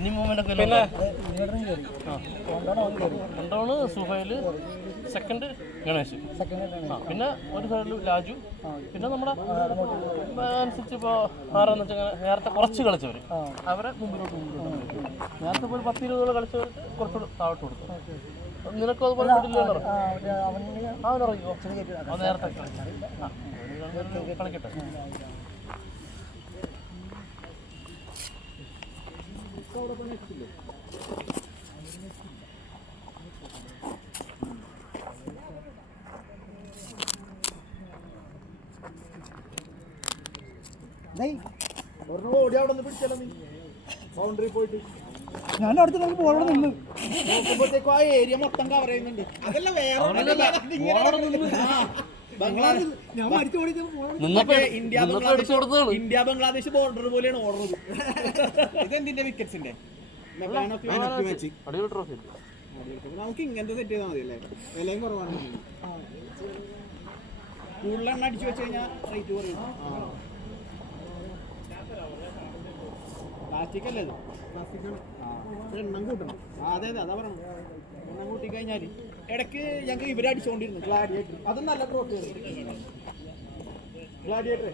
ഇനി മൂവ്മെന്റ് ഒക്കെ പിന്നെ രണ്ടാണ് സുഹൈൽ, സെക്കൻഡ് ഗണേഷ്, പിന്നെ ഒരു സൈഡിൽ ലാജു, പിന്നെ നമ്മുടെ അനുസരിച്ച് ഇപ്പോൾ ആരാന്ന് വെച്ചാൽ നേരത്തെ കുറച്ച് കളിച്ചവർ അവരെ മുമ്പിലോട്ട് നേരത്തെ ഇപ്പോൾ ഒരു 10-20 കളിച്ചവർക്ക് കുറച്ചുകൂടെ താഴോട്ട് കൊടുത്തു. നിനക്കും അതുപോലെ അവനിറങ്ങിയോ? നേരത്തെ കളിക്കട്ടെ. ഞാൻ അടുത്ത് നമുക്ക് പോകണം നിന്ന് നോക്കുമ്പോഴത്തേക്കും ആ ഏരിയ മൊത്തം കവർ ചെയ്യുന്നുണ്ട്. അതല്ല വേറെ ഇന്ത്യ ബംഗ്ലാദേശ് ബോർഡർ പോലെയാണ് ഓടുന്നത്. ഇതെന്തിന്റെ വിക്കറ്റ്സിന്റെ നമുക്ക് ഇങ്ങനത്തെ സെറ്റ് ചെയ്താൽ മതി അല്ലേ? വിലയും കുറവാണ്. കൂടുതലെണ്ണം അടിച്ചു വെച്ച് കഴിഞ്ഞാൽ റേറ്റ് കുറയും. പ്ലാസ്റ്റിക് അല്ലേ ഇത്? എണ്ണം കൂട്ടണം. അതെ അതെ അതാ പറയണം. എണ്ണം കൂട്ടി കഴിഞ്ഞാൽ ഇടയ്ക്ക് ഞങ്ങൾക്ക് ഇവരെ അടിച്ചുകൊണ്ടിരുന്നു ഗ്ലാഡിയേറ്റർ. അതും നല്ല ട്രോഫി. ഗ്ലാഡിയേറ്റർ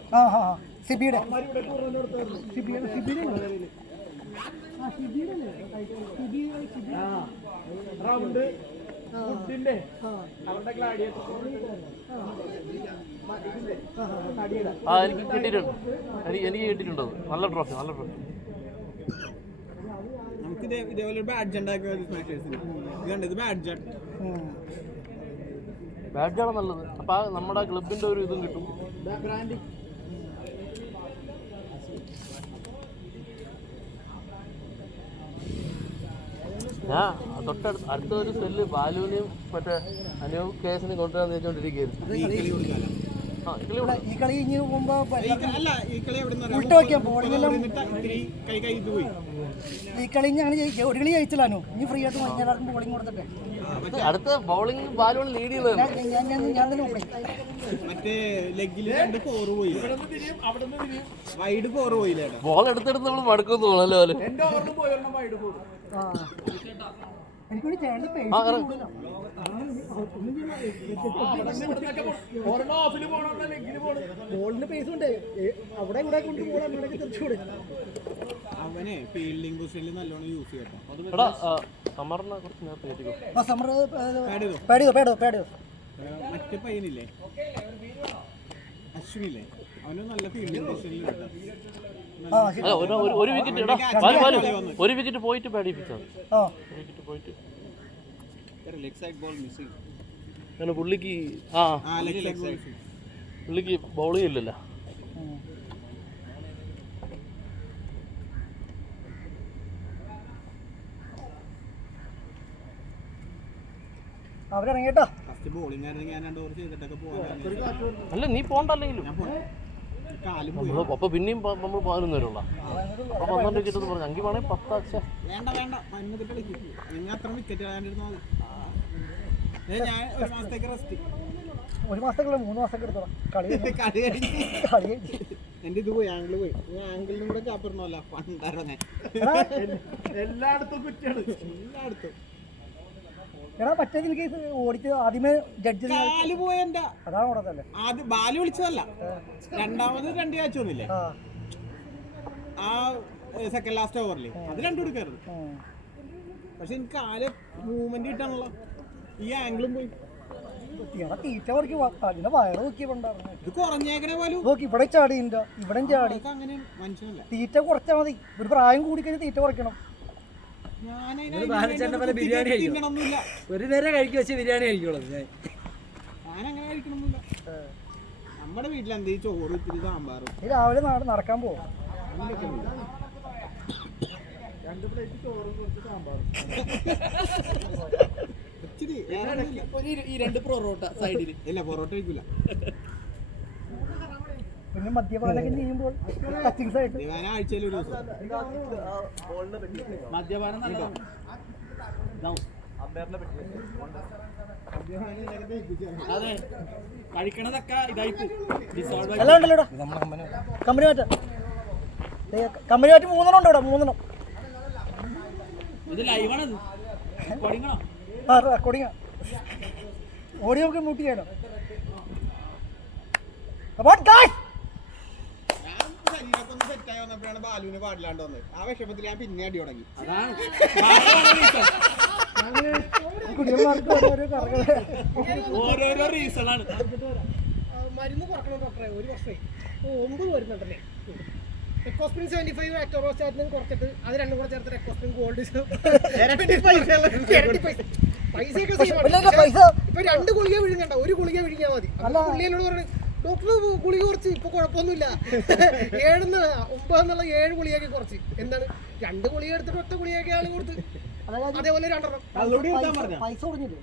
റൗണ്ട് ഫുഡിന്റെ അവരുടെ ഗ്ലാഡിയേറ്റർ എനിക്ക് കിട്ടിയിട്ടുണ്ട്. എനിക്ക് കിട്ടിയിട്ടുണ്ട്. നല്ല ട്രോഫി, നല്ല ട്രോഫി. നമുക്ക് ഇതേപോലെ ബാഡ്ജ് ബാഡ്ജാണ് നല്ലത്. അപ്പൊ നമ്മുടെ ക്ലബിന്റെ ഒരു ഇതും കിട്ടും. ഞാൻ അടുത്ത ഒരു സെല്ല് ബാലുവിനെയും മറ്റേ അനൂപ് കേസിനെയും കൊണ്ടുവരാന്ന് വെച്ചോണ്ടിരിക്കുകയായിരുന്നു. ഈ കളി ഇനി പോകുമ്പോ ഈ കളി ഞാൻ ഒരു കളി ജയിച്ചില്ലാനോ. ഇനി ഫ്രീ ആയിട്ട് എല്ലാവർക്കും ബോളിംഗ് കൊടുത്തിട്ടെ അടുത്ത ബൗളിംഗ് ബാലുവാണ് ലീഡ് ചെയ്യുന്നത്. ഞാൻ തന്നെ മറ്റേ ലെഗിൽ 2 4 പോയി, വൈഡ് 4 പോയില്ലേ? ബോൾ എടുത്തെടുത്ത് നമ്മൾ മടുക്കും തോന്നല്ലോ. ബോളിന്റെ പേസ് ഉണ്ട് അവിടെ ഇവിടെ കൊണ്ടുപോകും. അവനെ ഫീൽഡിംഗ് പൊസിഷനിൽ നല്ലോണം യൂസ് ചെയ്യട്ടോ. മറ്റേ പയ്യനില്ലേ അശ്വിനില്ലേ, അവന് നല്ല ഫീൽഡിംഗ് പൊസിഷനിൽ ഒരു വിക്കറ്റ് പോയിട്ട് പേടിപ്പിച്ചാൽ പുള്ളിക്ക് പുള്ളിക്ക് ബൗളിംഗ് ഇല്ലല്ലോ. അവരിറങ്ങിട്ടോ. അല്ല നീ പോണ്ടല്ലെങ്കിലും അപ്പൊ പിന്നെയും നമ്മൾ 11 പേരുള്ള അപ്പൊ 12 വിക്കറ്റ് പറഞ്ഞു. അങ്കി വേണേ 10. വേണ്ട വേണ്ട അത്ര വിക്കറ്റ് ഞാൻ ഒരു മാസത്തേക്ക് റെസ്റ്റ്. ഒരു മാസത്തേക്കുള്ള 3 മാസത്തേക്ക് എടുത്തോളാം. കളി എന്റെ ഇത് പോയി ആംഗിൾ പോയി. ആംഗിളിനും കൂടെ ചാപ്പിടണമല്ല പണ്ടായിരുന്നേ. എല്ലായിടത്തും കുറ്റാണ്, എല്ലായിടത്തും. എടാ മറ്റേ എനിക്ക് ഓടിച്ച് ആദ്യമേ ജഡ്ജ് കാല് പോയെന്റെ അതാണ് ഓടത്തല്ലേ. ആദ്യം ബാല് വിളിച്ചതല്ല, രണ്ടാമത് 2 ക്യാച്ച് വന്നില്ലേ ആ സെക്കൻഡ് ലാസ്റ്റ് ഓവറിൽ, അത് 2 എടുക്കായിരുന്നു. പക്ഷെ എനിക്ക് കാല് മൂവ്മെന്റ് കിട്ടാണല്ലോ. ഈ ആംഗിളും പോയി. തീറ്റ കുറയ്ക്ക് അതിന്റെ വയറ് നോക്കിയപ്പോണ്ടായിരുന്നു. ഇത് കുറഞ്ഞേക്കണേ പോലും നോക്കി ഇവിടെ ചാടി ഇവിടെ ചാടി. അങ്ങനെ മനുഷ്യനല്ലേ. തീറ്റ കുറച്ചാൽ മതി. ഒരു പ്രായം കൂടി കഴിഞ്ഞാൽ തീറ്റ കുറയ്ക്കണം. ബിരിയാണി ഒരു നേരം കഴിക്കും, പക്ഷെ ബിരിയാണി കഴിക്കുള്ളൂ. ഞാനങ്ങനെ കഴിക്കണമെന്നില്ല. നമ്മുടെ വീട്ടിൽ എന്ത് ചോറ് ഇത്തിരി സാമ്പാറും. രാവിലെ നടക്കാൻ പോകും. 2 പ്ലേറ്റ് ചോറും കുറച്ച് സാമ്പാറും. ഈ 2 പൊറോട്ട സൈഡിൽ. ഇല്ല പൊറോട്ട കഴിക്കില്ല. പിന്നെ മദ്യപാനൊക്കെ ചെയ്യുമ്പോൾ ആഴ്ചയിൽ ഒരു ദിവസം മദ്യപാനം അതെ കഴിക്കണതൊക്കെ ഇതായിട്ട് എല്ലാം ഉണ്ടല്ലോ. കമ്പനി മാറ്റം 3 ഉണ്ട് ഇവിടെ. 3 ഇത് ലൈവാണത് പഠിക്കണോ റെക്കോർഡിംഗ് ഓഡിയോ ഒക്കെ മ്യൂട്ട് ചെയ്യണോ? സെറ്റായി വന്നപ്പോഴാണ് ബാലുവിന് പാടില്ലാണ്ട് വന്നത്. ആ വിഷമത്തിൽ ഞാൻ പിന്നെ അടി തുടങ്ങി. അതാണ് ഓരോരോ റീസണാണ്. മരുന്ന് കുറക്കണം ഡോക്ടറെ. ഒരു വർഷമായി 9 വരുന്നുണ്ടല്ലേ. എക്കോസ്പ്രിൻ 75 ആക്ടോറോസ്റ്റാറ്റിനും കുറച്ചിട്ട് അത് രണ്ടും കൂടെ ചേർത്ത് എക്കോസ്പ്രിൻ ഗോൾഡ് പൈസയൊക്കെ ഇപ്പൊ 2 ഗുളിക വിഴുങ്ങണ്ട, 1 ഗുളിക വിഴുങ്ങിയാൽ മതി. പുള്ളിയോട് പറഞ്ഞു ഡോക്ടർ ഗുളിക കുറച്ച് ഇപ്പൊ കുഴപ്പമൊന്നുമില്ല, 7 ഗുളികയൊക്കെ കുറച്ച്. എന്താണ് 2 ഗുളിക എടുത്തിട്ട് 1 ഗുളികയൊക്കെ ആള് കൊടുത്ത് അതേപോലെ 2 പൈസ കുറഞ്ഞില്ലേ?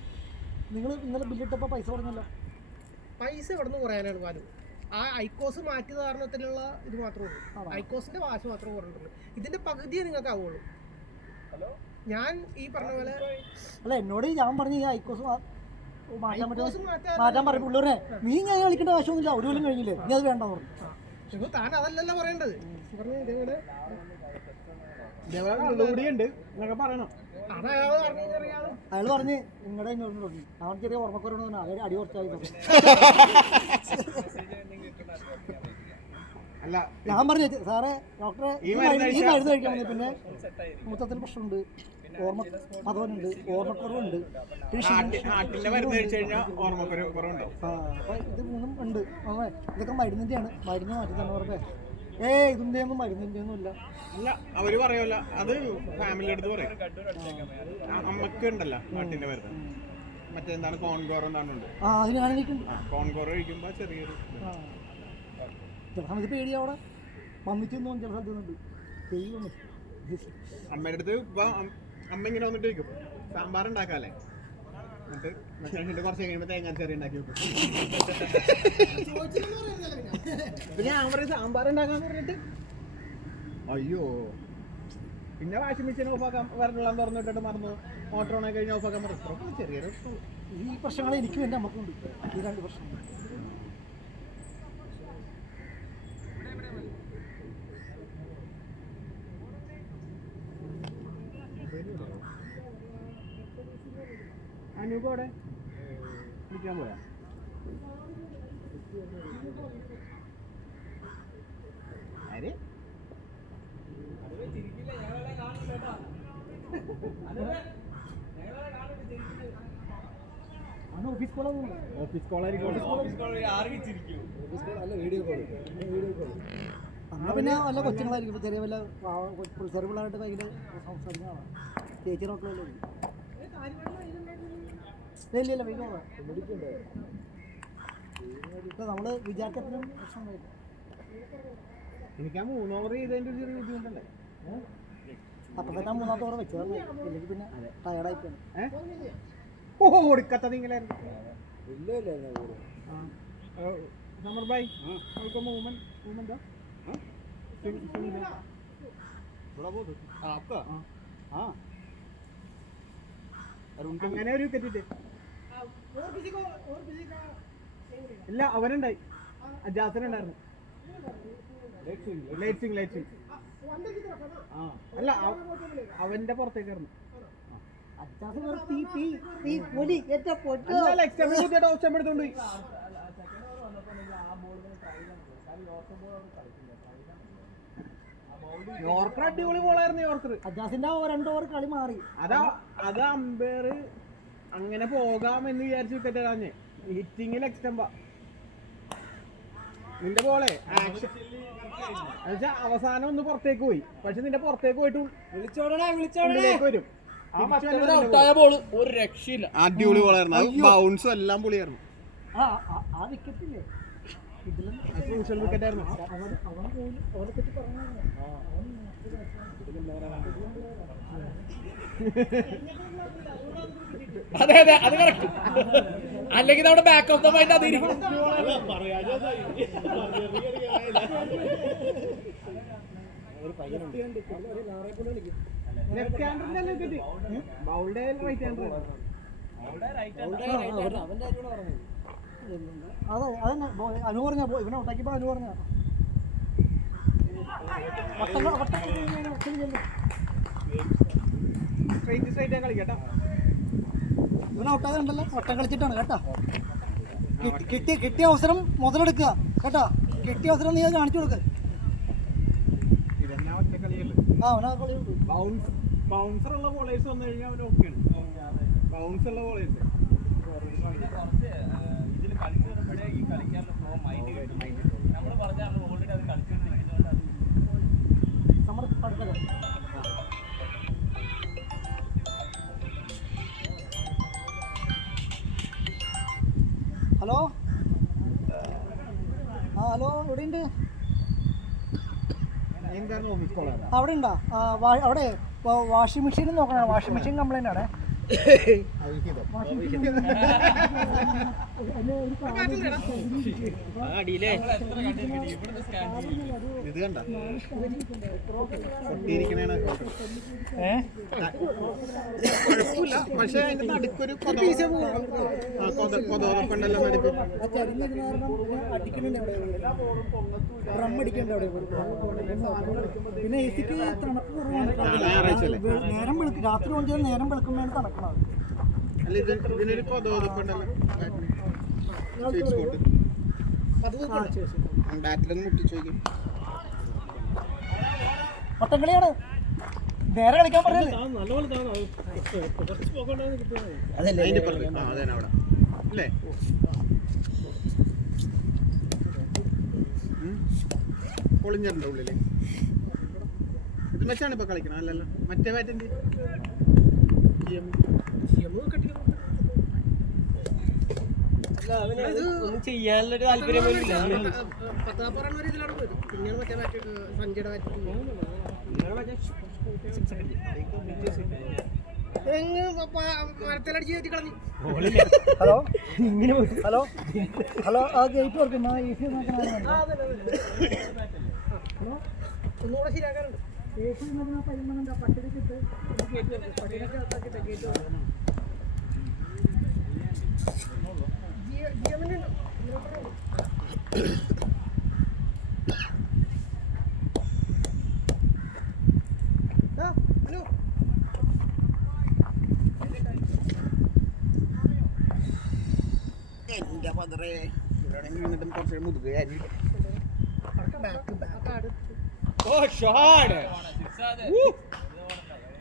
നിങ്ങൾ ഇന്നലെ ബില്ലിട്ടപ്പോ പൈസ കുറഞ്ഞല്ലോ. പൈസ എവിടെ നിന്ന് കുറയാനാണ് പാലും? ആ ഐക്കോസ് മാറ്റി ധാരണത്തിലുള്ള ഇത് മാത്രമേ ഉള്ളൂ. ഐക്കോസിന്റെ വാശ് മാത്രമേ കുറഞ്ഞിട്ടുള്ളൂ. ഇതിന്റെ പകുതിയെ നിങ്ങൾക്ക് ആവുള്ളൂ. ഞാൻ ഈ പറഞ്ഞ പോലെ അല്ല, എന്നോട് ഞാൻ പറഞ്ഞു ഈ ഐക്കോസ് മാറ്റാൻ പറഞ്ഞു. പിള്ളേരെ നീ ഞാൻ കളിക്കേണ്ട ആവശ്യമൊന്നുമില്ല, 1 കൊല്ലം കഴിഞ്ഞില്ലേ, നീ അത് വേണ്ട പറഞ്ഞു. താൻ അതല്ലല്ലോ പറയേണ്ടത്. പറഞ്ഞു ഇതേപോലെ കള്ളുകൂടിയുണ്ട് എന്നൊക്കെ പറയണം. അയാൾ പറഞ്ഞ് നിങ്ങളുടെ അവൻ ചെറിയ ഓർമ്മക്കുറവുണ്ടെന്ന് അവര് അടി കുറച്ചായി. അല്ല, ഞാൻ പറഞ്ഞു സാറേ ഡോക്ടറെ ഈ മരുന്ന് കഴിക്കാൻ വന്നു. പിന്നെ മൊത്തത്തിൽ പ്രശ്നമുണ്ട്, ഓർമ്മക്കുറവുണ്ട്. അപ്പൊ ഇത് 3 ഉണ്ട്. ഇതൊക്കെ മരുന്നിന്റെയാണ്. മരുന്ന് മാറ്റി തന്നെ പറഞ്ഞേ ഇതിന്റെ ഒന്നും മരുന്നിന്റെ ഒന്നും ഇല്ല. അല്ല, അവര് പറയല്ല, അത് ഫാമിലി അടുത്ത് പറയും. അമ്മക്ക് ഉണ്ടല്ലോ നാട്ടിന്റെ മരുന്ന്, മറ്റെന്താണ് കോൺകോർ എന്താണുണ്ട്. കോൺകോർ കഴിക്കുമ്പോ ചെറിയൊരു ചില സമയത്ത് പേടിയാ. അവിടെ വന്നിട്ടൊന്നും ചില സ്ഥലത്തുന്നുണ്ട്. അമ്മയുടെ അടുത്ത് ഇപ്പൊ അമ്മ ഇങ്ങനെ വന്നിട്ട് വയ്ക്കും സാമ്പാർ ഉണ്ടാക്കാല്ലേ, എന്നിട്ട് കുറച്ച് കഴിയുമ്പോ തേങ്ങാച്ചറി ഉണ്ടാക്കി വെക്കും. ഞാൻ പറയും സാമ്പാർ ഉണ്ടാക്കാന്ന് പറഞ്ഞിട്ട് അയ്യോ, പിന്നെ വാഷിംഗ് മെഷീൻ ഓഫാക്കാൻ വരണമെന്ന് തുറന്നിട്ടിട്ട് മറന്നു, മോട്ടർ ഓണായി കഴിഞ്ഞാൽ ഓഫാക്കാൻ പറഞ്ഞു. ചെറിയൊരു ഈ പ്രശ്നങ്ങൾ എനിക്കും എൻ്റെ അമ്മക്കുണ്ട്. ഈ 2 പ്രശ്നങ്ങൾ. അനൂപ് വിളിക്കാൻ പോയാ? ആര്? ഓഫീസ് കോളായിരിക്കും. അന്ന് പിന്നെ വല്ല കൊച്ചുങ്ങളായിരിക്കും, ചെറിയ വല്ല ചെറിയ പിള്ളേരായിട്ട് ഭയങ്കര സംസാരിക്കുന്നതാണ്. ചേച്ചി നോക്കലല്ലേ ഇല്ല നമ്മള് വിചാരിച്ചപ്പോഴും പ്രശ്നം വരില്ല. എനിക്ക് ആ 3 ഓവർ ചെയ്തതിന്റെ ഒരു ചെറിയ ബുദ്ധിമുട്ടല്ലേ. അപ്പൊ തന്നെ 3ാമത്തെ ഓവർ വെച്ചതല്ലേ, ഇല്ലെങ്കിൽ പിന്നെ ടയർഡായി പോയി. ഓടിക്കത്ത നിങ്ങളായിരുന്നു. സമർ ഭായ് മൂവ്മെന്റ് അങ്ങനെ ഒരു വിക്കറ്റ് ഇല്ല, അവനുണ്ടായി, അജാസനുണ്ടായിരുന്നു. ലൈറ്റ് സിംഗ് അല്ല, അവന്റെ പുറത്തേക്കായിരുന്നു. എടുത്തോണ്ട് യോർക്കർ അടിപൊളി ബോളായിരുന്നു. യോർക്കർ അജാസിന്റെ 2 ഓവർ കളി മാറി. അത് അമ്പയർ അങ്ങനെ പോകാമെന്ന് വിചാരിച്ച് വിക്കറ്റ് ഇടാഞ്ഞേ. ഹിറ്റിങ്ങിൽ എക്സ്റ്റംബ നിന്റെ ബോളെ ആക്ഷൻ അവസാനം ഒന്ന് പുറത്തേക്ക് പോയി. പക്ഷെ നിന്റെ പുറത്തേക്ക് പോയിട്ട് വരും. ഒരു രക്ഷയില്ല, അടിപൊളി ബോളായിരുന്നു. ബൗൺസും എല്ലാം പൊളിയായിരുന്നു. ആ വിക്കറ്റില്ലേ ക്രൂഷ്യൽ വിക്കറ്റ് ആയിരുന്നു. അതെ അത് കറക്റ്റ്. അല്ലെങ്കിൽ നമ്മുടെ ബാക്ക് ഓഫ് ദ മൈൻഡ് അതിരിക്കും. ലെഫ്റ്റ് ഹാൻഡറിന്റെ വിക്കറ്റ്, ബൗൾഡ് റൈറ്റ് ഹാൻഡർ. അതെ അതന്നെ അനു പറഞ്ഞ ഇവനെ ഉണ്ടാക്കിയപ്പോ അനു പറഞ്ഞ സ്ട്രൈറ്റ് ഞാൻ കളിക്കട്ടാ. ഇവനെ ഔട്ടാകുന്നുണ്ടല്ലോ, ഒട്ടം കളിച്ചിട്ടാണ് കേട്ടോ. കിട്ടിയ അവസരം മുതലെടുക്കുക കേട്ടോ. കിട്ടിയ അവസരം നീ അത് കാണിച്ചു കൊടുക്കുക. ഇതെന്നാ ഒറ്റ കളിയുള്ളൂ. അവനാ കളി ബൗൺസർ ഉള്ള ബോളേഴ്സ് വന്നു കഴിഞ്ഞാൽ അവൻ ഓക്കെയാണ്. ബൗൺസ് ഉള്ള ബോളേഴ്സ് ഹലോ ഹലോ എവിടെയുണ്ട്? എന്താണ് ഓഫീസ് കോളാണ്. അവിടെ ഉണ്ടോ? അവിടെ വാഷിംഗ് മെഷീൻ നോക്കണം. വാഷിംഗ് മെഷീൻ കംപ്ലൈൻ്റ് ആണ്. ഇത് കണ്ട പൊട്ടിയിരിക്കണേണ്. കുഴപ്പമില്ല, പക്ഷെ അതിന്റെ നടുക്കൊരു കൊതോപ്പണ്ടല്ലോ നടുക്ക്. പിന്നെ എസിക്ക് തണുപ്പ് കുറവാണ്. നേരം രാത്രി കൊണ്ടുവന്ന് നേരം വെളുക്കുമ്പോഴാണ് തണുക്കുന്നത്. അല്ല ഇതിനൊരു കൊതോപ്പണ്ടല്ലോ ബാറ്റിലൊന്നും മുട്ടിച്ചു നോക്കി. ഒട്ടംകളിയാണ്. നേരെ കളിക്കാൻ പറഞ്ഞല്ലേ? അതിന്റെ പുറത്ത് അതെ അവിടെ അല്ലേ? പൊളിഞ്ഞിട്ടുണ്ടോ ഉള്ളില്? ഇത് വെച്ചാണ് ഇപ്പൊ കളിക്കണം അല്ലല്ലോ? മറ്റേ ബാറ്റിന്റെ ചെയ്യാനുള്ളൊരു താല്പര്യം പോലും ഇല്ല. ഹലോ ഹലോ ഹലോ ആ ഗേറ്റ് വർക്കും എ സി നോക്കണം. ഹലോ ഒന്നുകൂടെ ശരിയാക്കാറുണ്ട്. എ സി പയ്യമ്മ പട്ടിരിക്കിട്ട് എന്റെ പതറേ ഇവിടെ കുറച്ച് മുതുകയായിരുന്നു.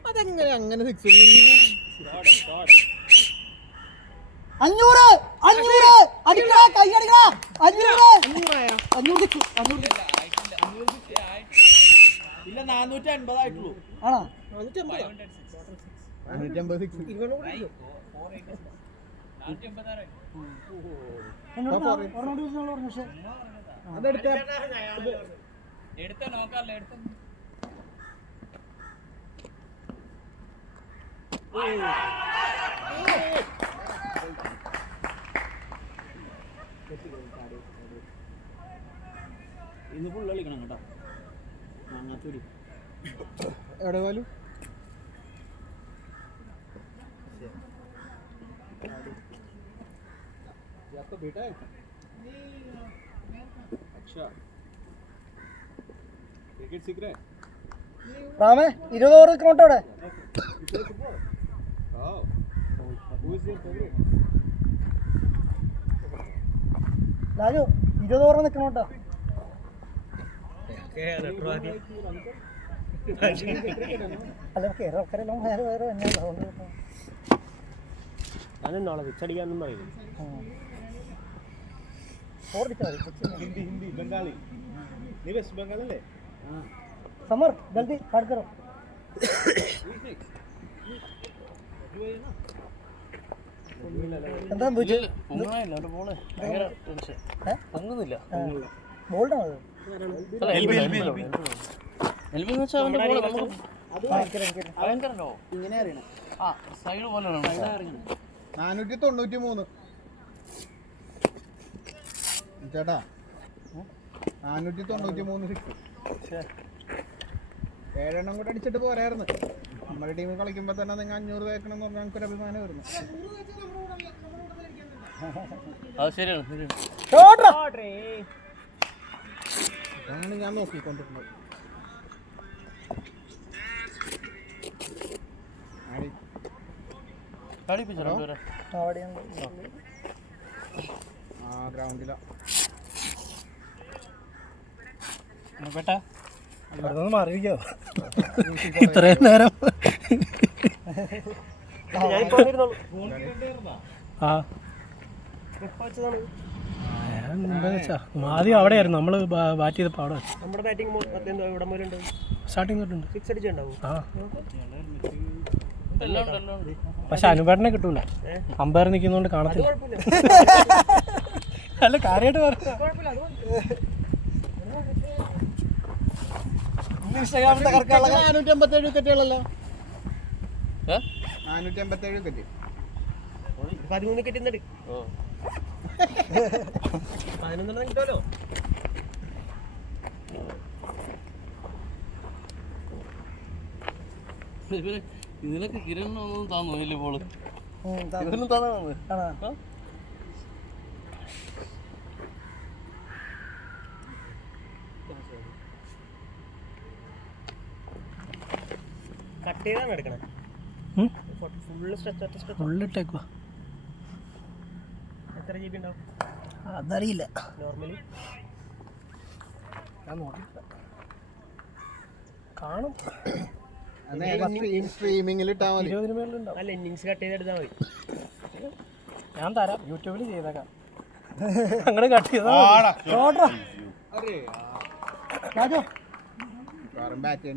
അതെങ്ങനെ അങ്ങനെ 500 അടിക്കടാ, കൈ അടിക്കടാ. 500 ഇല്ല 450 ആയിട്ടുള്ളൂ. ആണോ? 450 അതെടുത്ത നോക്കാല്ലേ എടുത്ത ഇന്ന് ഫുള്ള് കളിക്കണം കേട്ടോ. മാങ്ങാത്തൂര് എവിടെ പോലും റാമേ 20 ഓവർ നിൽക്കണോട്ടോ അവിടെ. ലാലു 20 ഓവർ നിൽക്കണോട്ടോ. അല്ല കേരള ആൾക്കാരെല്ലാം വേറെ വേറെ തന്നെയല്ല. അതുകൊണ്ട് ഞാനെന്നാളെ വെച്ചടിക്കാന്നും പറയും. ഹിന്ദി ബംഗാളി. നീ വെസ്റ്റ് ബംഗാളല്ലേ? समर जल्दी काट करो. എന്താ പൊങ്ങുന്നില്ല. ബോൾഡാണ് ഇങ്ങനെ അറിയണം. ആ സൈഡ് പോലെ 493 ചേട്ടാ. 493 സിക്സ്. 7 കൂടെ അടിച്ചിട്ട് പോരായിരുന്നു. നമ്മുടെ ടീമിൽ കളിക്കുമ്പോൾ തന്നെ നിങ്ങൾ 500 തേക്കണം എന്ന് പറഞ്ഞാൽ ഞങ്ങൾക്കൊരു അഭിമാനം വരുന്നു. അത് ശരിയാണ്. അതാണ് ഞാൻ നോക്കിക്കൊണ്ടിരുന്നത്. കളിപ്പിച്ചോ രണ്ടുപേരെ ഗ്രൗണ്ടിലാ ബേട്ടാ മാറിയിരിക്കോ ഇത്രയും നേരം ആദ്യം അവിടെയായിരുന്നു നമ്മള് ബാറ്റ് ചെയ്തപ്പോ അവിടെ നമ്മുടെ ബാറ്റിംഗ് ഇവിടെ മുതലുണ്ട് സ്റ്റാർട്ടിങ് തൊട്ടുണ്ട് സിക്സ് അടിച്ചുണ്ടാവും. ആ പക്ഷെ അനുപേട്ടനെ കിട്ടൂല അമ്പയർ നിൽക്കുന്നോണ്ട് കാണത്തില്ല. അല്ല കാര്യമായിട്ട് ഇൻസ്റ്റാഗ്രാമിൽ തകർക്കാനുള്ള 487 വിക്കറ്റുകളല്ലോ. 487 വിക്കറ്റ് 13 വിക്കറ്റ് ഇന്നിട്ട് 11 കിട്ടുമല്ലോ. ഇതിനൊക്കെ കിരണൊന്നും താന്നു വലിയ ബോള് ഇവരും താന്നു. കട്ട് ചെയ്താണ് എടുക്കണേ. ഫുള്ള് സ്ട്രെച്ച് ഫുള്ളിട്ടേക്കുവാ. എത്ര GB ഉണ്ടാവും അതറിയില്ല. നോർമലി? ഞാൻ നോക്കിയില്ല. കാണും. സ്ട്രീമിംഗിൽ ഇട്ടാ മതി. 20 മേളിലുണ്ടാവും. അല്ല ഇന്നിങ്സ് കട്ട് ചെയ്തെടുത്താൽ മതി. ഞാൻ തരാം, യൂട്യൂബിൽ ചെയ്തേക്കാം. അങ്ങനെ കട്ട് ചെയ്താ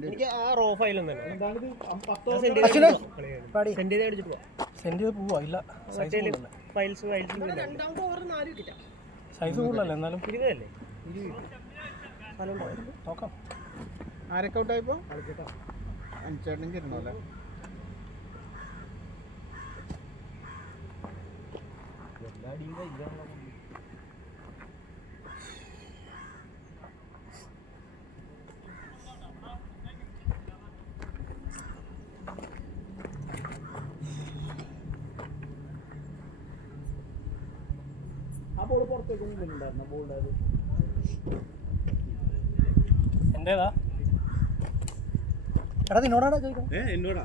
എനിക്ക് ആ റോ ഫയൽ ഒന്ന് സെൻഡ് ചെയ്ത് പോവാ. ഇല്ല ഫയൽസ് സൈസ് കൂടുതലല്ലേ എന്നാലും 20 അല്ലേ നോക്കാം. ആരൊക്കെ ഔട്ടായിപ്പോ? അഞ്ചേട്ടനും കിരണോ അല്ലേ? എന്റേതാ? എടാ നിന്നോടാണ് ചോദിക്കണം. എന്നോടാ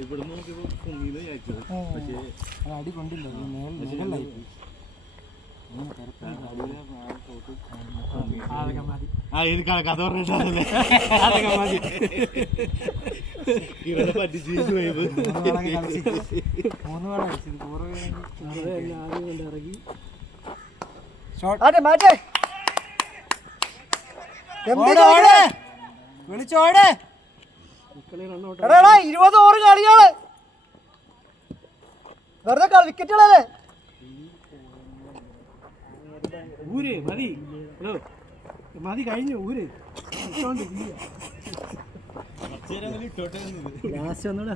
ഇവിടെ നോക്കിയപ്പോ പൊങ്ങിന്ന് വിചാരിച്ചത്. പക്ഷേ അടി കൊണ്ടില്ല. കഥ പറഞ്ഞിട്ടല്ലേ അതൊക്കെ മതി. ഇവിടെ പറ്റിച്ച് ഇറങ്ങി മാറ്റേ വിളിച്ചോടെ 20 ഓവർ കളിയാണ്. വെറുതെ വിക്കറ്റുകളല്ലേ? ഊര് മതി. ഹലോ മതി കഴിഞ്ഞു ഊര്. ലാസ്റ്റ് ഒന്നുകൂടെ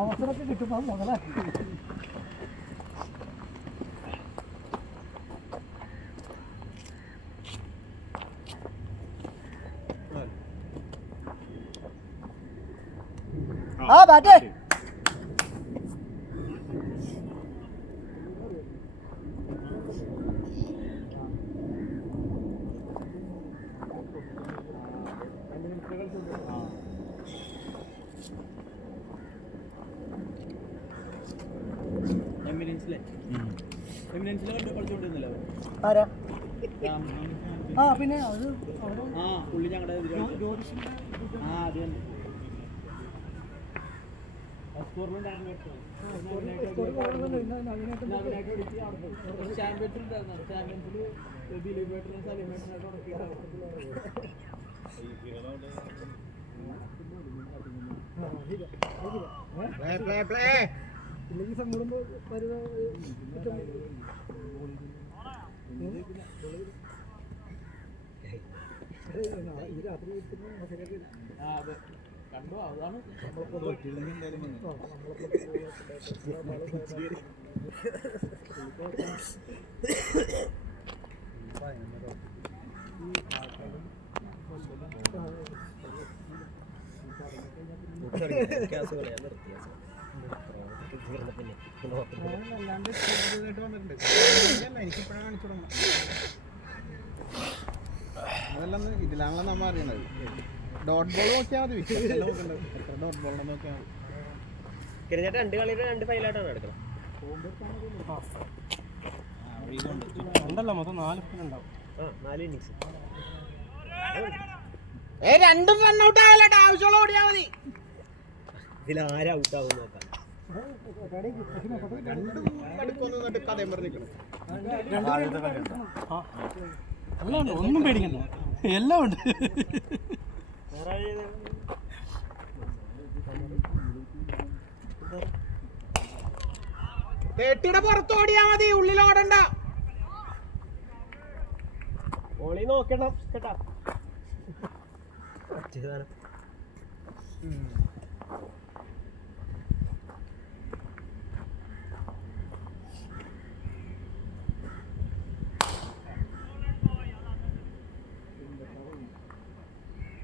അവസരമൊക്കെ കിട്ടുമ്പോ മുതലാക്കി. ആ ബാറ്റേ ആരാ? ആ പിന്നെ അത് പുള്ളി ഞങ്ങളുടെ ഇല്ലെങ്കിൽ സങ്കടം രാത്രി കണ്ടു അതാണ് എനിക്കിപ്പോഴാണ് കാണിച്ചു തുടങ്ങണം. അതെല്ലാം ഇതിലാണല്ലോ നമ്മ അറിയണത്. ഡോട്ട് ബോൾ നോക്കിയാൽ മതി. നോക്കണ്ടത് എത്ര ഡോട്ട് ബോളിനെ നോക്കിയാൽ മതി. 2 കളിയുടെ 2 ഫൈലായിട്ടാണ് എടുക്കണം. ഉണ്ടല്ലോ മൊത്തം 4 ഉണ്ടാവും. 4 ഇന്നിങ്സ്. രണ്ടും റൺ ഔട്ട് ആയാലോ, ആവശ്യമുള്ള ഓടിയാൽ മതി. ഇതിൽ ആരും ഔട്ടാവും നോക്കാം. രണ്ടും അടുക്കൊന്നിട്ട് കഥയും പറഞ്ഞിരിക്കണം. എല്ലാം ഉണ്ട്, ഒന്നും പേടിക്കണ്ട, എല്ലാം ഉണ്ട്. തേട്ടിയുടെ പുറത്ത് ഓടിയാ മതി, ഉള്ളിൽ ഓടണ്ട. ഓളി നോക്കണം കേട്ടാ.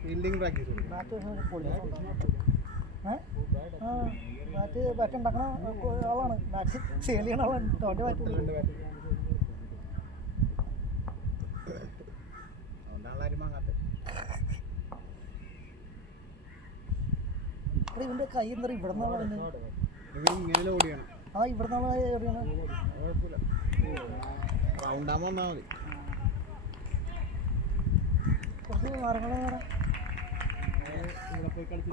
ഫീൽഡിംഗ് പ്രാക്ടീസ് ബാറ്റ് ഉണ്ടാക്കണ ആളാണ്, ബാറ്റ് സെയിൽ ചെയ്യണ ആളാണ്. അവൻ്റെ ബാറ്റ് അതുകൊണ്ടാണ് വാങ്ങാത്ത. ഇവന്റെ കൈ എന്താ പറയുക, ഇവിടെ നിന്നാണ് ഇങ്ങനെ ഓടിയാണ്. ഇവിടെ നിന്നാണ് എറിയണ. കുഴപ്പമില്ല, റൗണ്ടാകുമ്പോൾ വന്നാൽ മതി. കുറച്ച് മരങ്ങളെ ഇവിടെ പോയി കളിച്ച്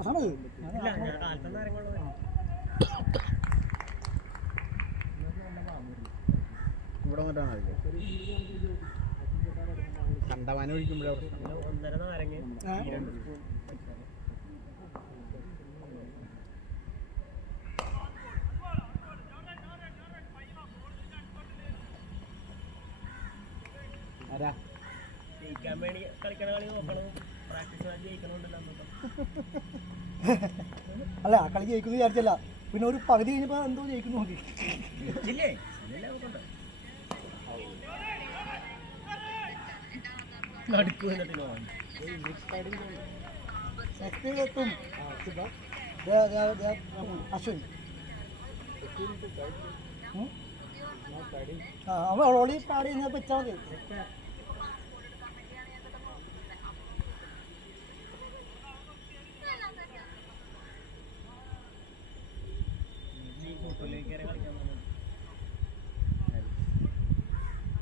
ഇവിടെ വന്നിട്ടാണ് അതില് കണ്ടവാനം ഒഴിക്കുമ്പോഴേ 1.5 നാരങ്ങ. ആരാ ജയിക്കാൻ വേണ്ടി കളിക്കണ കളി നോക്കണം. പ്രാക്ടീസ് മാച്ച് ജയിക്കണമുണ്ടല്ലോ. അല്ല, ആ കളി ജയിക്കുന്നു വിചാരിച്ചല്ല, പിന്നെ ഒരു പകുതി കഴിഞ്ഞപ്പോ എന്തോ ജയിക്കുന്നു നോക്കി. എത്തും അശ്വിൻ. അവൻ ഓളി പാടി വെച്ചാൽ മതി.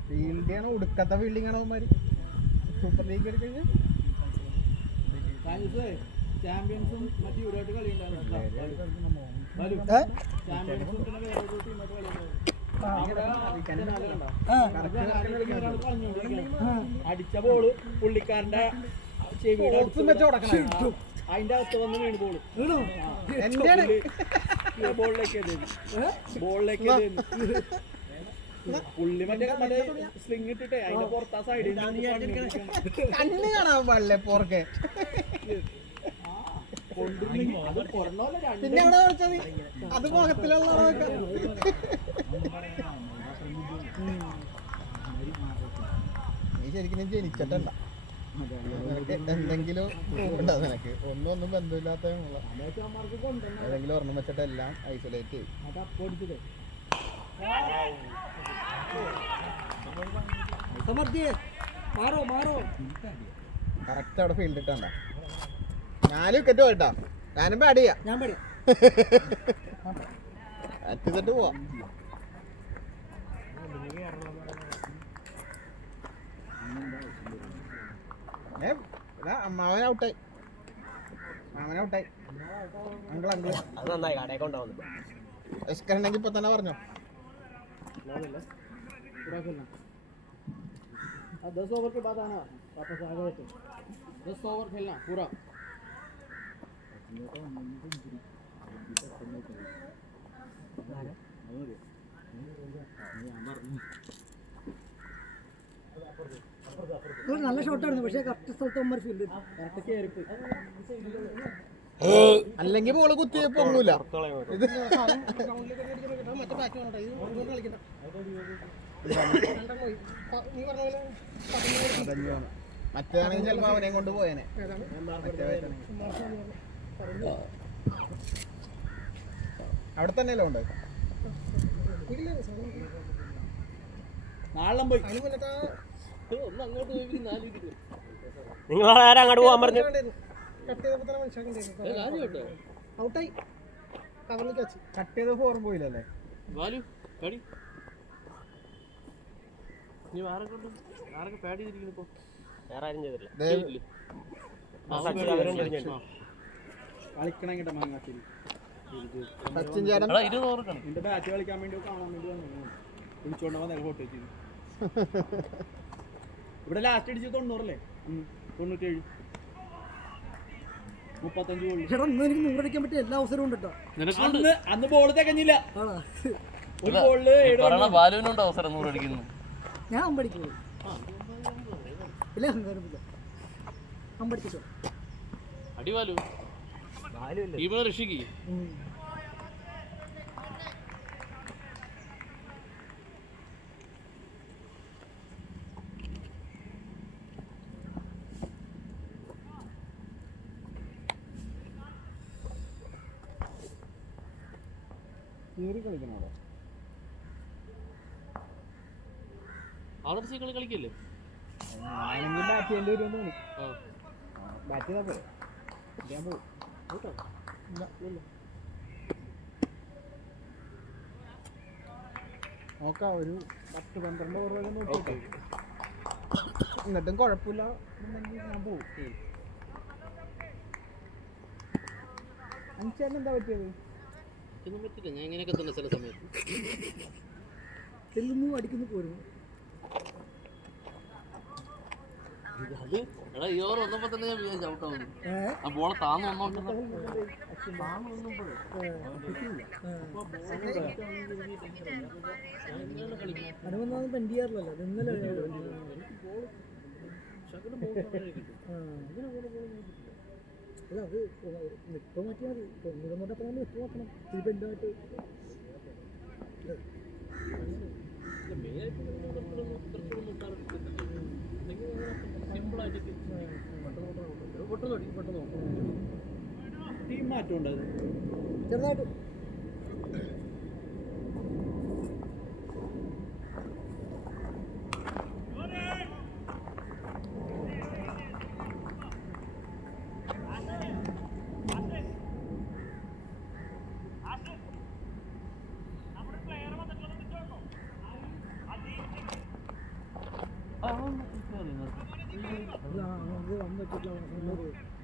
ഫീൽഡിയാണ് ഒടുക്കത്തെ ഫീൽഡിംഗ് ആണ് അവന്മാര്. സൂപ്പർ ലീഗ് എടുക്കഴിഞ്ഞ ചാമ്പ്യൻസും മറ്റു ഇവിടെയായിട്ട് കളി അടിച്ച ബോള് പുള്ളിക്കാരന്റെ ചെവിയുടെ അതിന്റെ അകത്ത് വന്ന് വീണ് ബോള് ബോളിലേക്ക് പുള്ളി മറ്റേ സ്ലിങ് ഇട്ടിട്ടേ അതിന്റെ പുറത്താ സൈഡിൽ കണ്ണ് കാണാൻ പാടില്ലേ പോർക്കെ. പിന്നെ എവിടെ കളിച്ചത് അത് മുഖത്തിലുള്ള നീ ശരിക്കും ജനിച്ചിട്ടല്ല, എന്തെങ്കിലും ഉണ്ടാവും നിനക്ക്. ഒന്നും ബന്ധമില്ലാത്ത ഏതെങ്കിലും ഒരെണ്ണം വെച്ചിട്ട് എല്ലാം ഐസൊലേറ്റ് ചെയ്യും. കറക്റ്റ് അവിടെ ഫീൽഡ് ഇട്ടാ 4 വിക്കറ്റ് പോയിട്ടാ. ഞാനും ബാഡ് ചെയ്യാം, ഞാൻ പറയാം അറ്റിട്ട് പോവാ. മാമൻ ഔട്ടായി, മാമൻ ഔട്ടായി. അങ്കിൾ അത് നന്നായി കടയൊക്കെ ഉണ്ടാവുന്നു. എസ്കറുണ്ടെങ്കിൽ ഇപ്പൊ തന്നെ പറഞ്ഞോ. 10 ओवर के बाद आना वापस आ गए तो 10 ओवर खेलना पूरा. നല്ല ഷോട്ടായിരുന്നു, പക്ഷേ കറക്റ്റ് സ്ഥലത്ത് ഫീൽഡ് കറക്റ്റ് കയറിപ്പോയി. അല്ലെങ്കിൽ ബോള് കുത്തി പൊങ്ങൂല. ഇത് മറ്റേ ബാറ്റ് വേണം ഇത് ഇതുകൊണ്ട് കളിക്കണ്ട. നീ പറഞ്ഞ പോലെ മറ്റേതാണെങ്കിൽ ചിലപ്പോ അവനെയും കൊണ്ട് പോയേനെ. ഏതാണ് അവിടെ തന്നെയല്ലേ ഉണ്ട്. നാളെ പോയി അതിന് മുന്നേ ഒന്ന് അങ്ങോട്ട് പോയി 4 വിക്കറ്റ്. നിങ്ങളാരാ അങ്ങോട്ട് പോകാൻ പറഞ്ഞു? കട്ട് ചെയ്തപ്പോ തന്നെ മനസ്സിലാക്കണ്ടായിരുന്നു. ഔട്ടായി കവറിൽ വെച്ച് കട്ട് ചെയ്ത് 4 പോയില്ലല്ലേ. വാലു പേടി നീ ആരൊക്കെ പാഡ് ചെയ്തിരിക്കുന്നു ഇപ്പൊ? വേറെ ആരും ചെയ്തില്ല. കളിക്കണം കേട്ടോ മാങ്ങാശ്ശേരി. സച്ചിൻ ചേട്ടൻ 20 ഓവർക്കാണ്. നിന്റെ ബാറ്റ് കളിക്കാൻ വേണ്ടി കാണാൻ വേണ്ടി വന്നു. വിളിച്ചോണ്ട് വന്ന ഫോട്ടോ വെച്ചു. ഇവിടെ ലാസ്റ്റ് അടിച്ച് 90 അല്ലേ? 97 35 ഗോൾ. ചേട്ടാ ഇന്ന് എനിക്ക് 100 അടിക്കാൻ പറ്റിയ എല്ലാ അവസരവും ഉണ്ട് കേട്ടോ. അന്ന് ബോൾ തികഞ്ഞില്ല. ഒരു ബോളില് ബാലുവിനുണ്ട് അവസരം 100 അടിക്കുന്നു. ഞാൻ അമ്പടിക്കുന്നു. ഇല്ല അമ്പടിച്ചോ അടി ബാലു ടീമിനെ രക്ഷിക്ക്. കളിക്കണോ ആദർശ കളി കളിക്കല്ലേ? ബാറ്റ് ചെയ്യേണ്ടി വരുമെന്ന് തോന്നി. ബാറ്റ് ചെയ്താ പോലെ ഞാൻ പോകും. നോക്കാം, ഒരു 10-12 ഓവർ വരെ നോക്കി. എന്നിട്ടും കുഴപ്പമില്ല ഞാൻ പോകും. അഞ്ചാറിന് എന്താ പറ്റിയത്? ഒന്നും പറ്റില്ല. ഞാൻ ഇങ്ങനെയൊക്കെ തന്നെ ചില സമയത്ത് ചെല്ലുന്നു അടിക്കുന്നു പോരുന്നു. അത് എടാ ഈ ഓവർ വന്നപ്പോ തന്നെ ഞാൻ വിചാരിച്ചു ഔട്ടാവുന്നു. ആ ബോളെ താന്ന് വന്നോണ്ട് അനുവന്നാന്ന് പെൻഡിയാറിലല്ലോ ഇന്നലെ. അല്ല അത് നിപ്പം മാറ്റിയാൽ മതി. 90 തൊട്ടപ്പം നമ്മൾ നിപ്പ് നോക്കണം. ഇത്തിരി പെൻഡായിട്ട് ടീം മാറ്റം ഉണ്ടായത് ചെറുതായിട്ട്.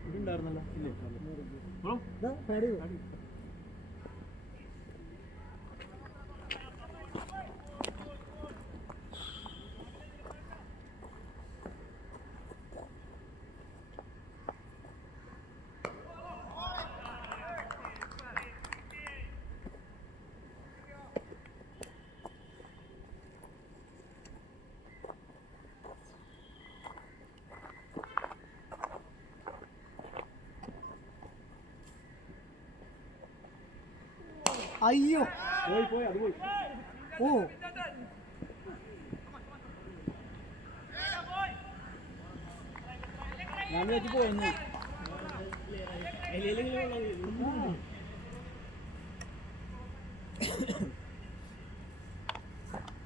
ഇതുണ്ടായിരുന്നല്ലോ. അയ്യോ പോയി അത് പോയി. ഓ ഞാൻ വെച്ച് പോയെന്ന്.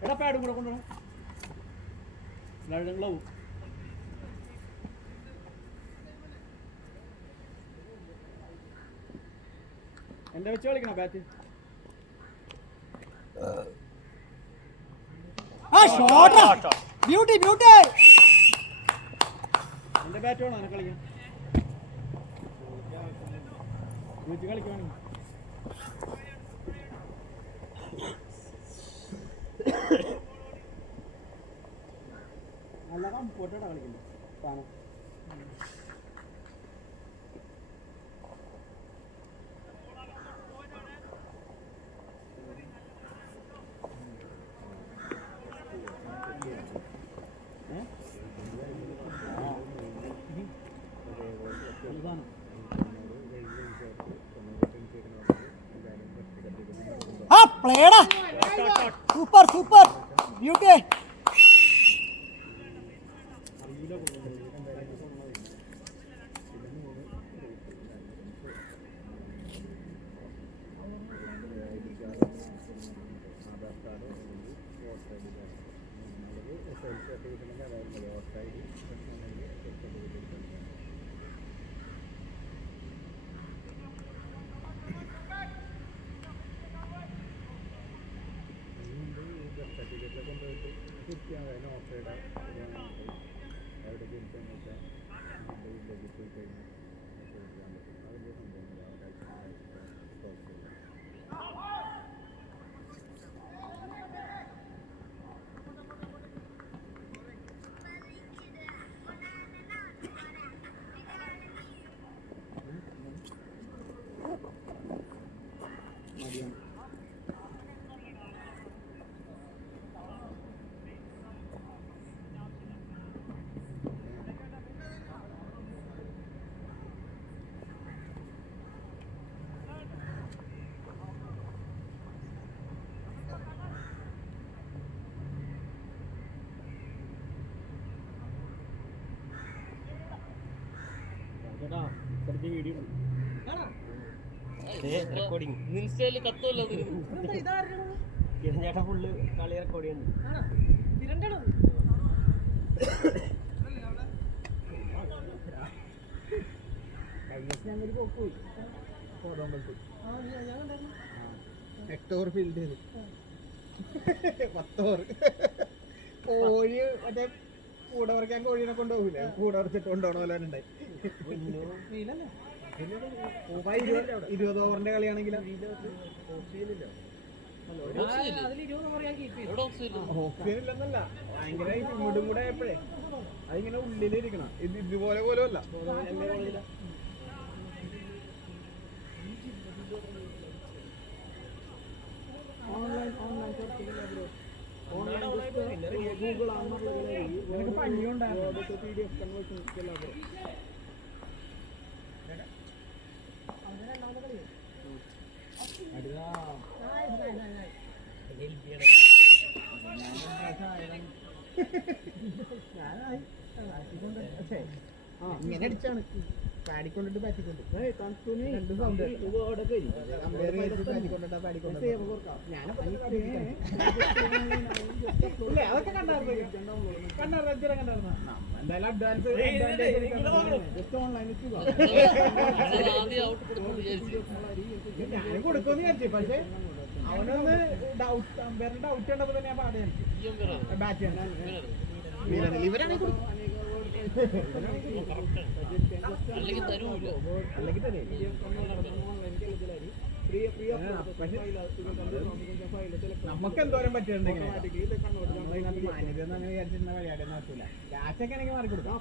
എടാ പാഡും കൂടെ കൊണ്ടുപോകണം. ഗ്ലൗ എന്റെ വെച്ച് കളിക്കണം ബാറ്റ്. Beauty beauty. എന്റെ ബാറ്റ് വേണം എന്നെ കളിക്കാൻ. വെച്ച് കളിക്കുവാണെങ്കിൽ നല്ല കംഫോർട്ടാണ് കളിക്കുന്നത് സാധനം. പ്ലേടാ സൂപ്പർ സൂപ്പർ ബ്യൂട്ടി. റെക്കോർഡിങ് ഇൻസ്റ്റയില് കത്തുമല്ലോ അത്. ചേട്ടാ ഫുള്ള് കളി റെക്കോർഡ് ചെയ്യുന്നു. ഹെക്ടോർ ഫീൽഡ് ചെയ്ത് 10 ഓവർ കോഴി മറ്റേ കൂടെ പറിക്കാൻ കോഴീനെ കൊണ്ടുപോകില്ലേ, കൂടെ പറിച്ചിട്ട് കൊണ്ടുപോകണ പോലെ ഉണ്ടായി. 20 ഓവറിന്റെ കളിയാണെങ്കിലും ഓപ്ഷൻ ഇല്ലെന്നല്ല, ഭയങ്കര ഇങ്ങോട്ടും കൂടെ ആയപ്പോഴേ അതിങ്ങനെ ഉള്ളിലിരിക്കണം. ഇതുപോലെ പോലും അല്ല. നിനക്ക് പണിയുണ്ടായിരുന്നു PDF കൺവേർഷൻ എല്ലാം. ഇങ്ങനെ അടിച്ചാണ് പാടിക്കൊണ്ടിട്ട് പാറ്റിക്കൊണ്ട് അതൊക്കെ കണ്ടായിരുന്നു. എന്തായാലും അഡ്വാൻസ് ജസ്റ്റ് ഓൺലൈനിൽ ഞാനും കൊടുക്കുമെന്ന് വിചാരിച്ചു. പക്ഷെ അവനൊന്ന് ഡൗട്ട്, അമ്പയറിന് ഡൗട്ട് കണ്ടപ്പോ തന്നെ ഞാൻ പാടിയാണ് ബാറ്റ് ചെയ്യണം. ഇവരാണെങ്കിൽ കൊടുക്കും, അല്ലെങ്കിൽ തരൂല്ല. അല്ലെങ്കിൽ തന്നെ നമുക്ക് എന്തോരം പറ്റുന്നുണ്ടെങ്കിൽ മാന്യത അങ്ങനെ വിചാരിച്ചിരുന്ന പരിപാടി നടത്തില്ല. ക്യാഷൊക്കെ ആണെങ്കിൽ മാറി കൊടുക്കും.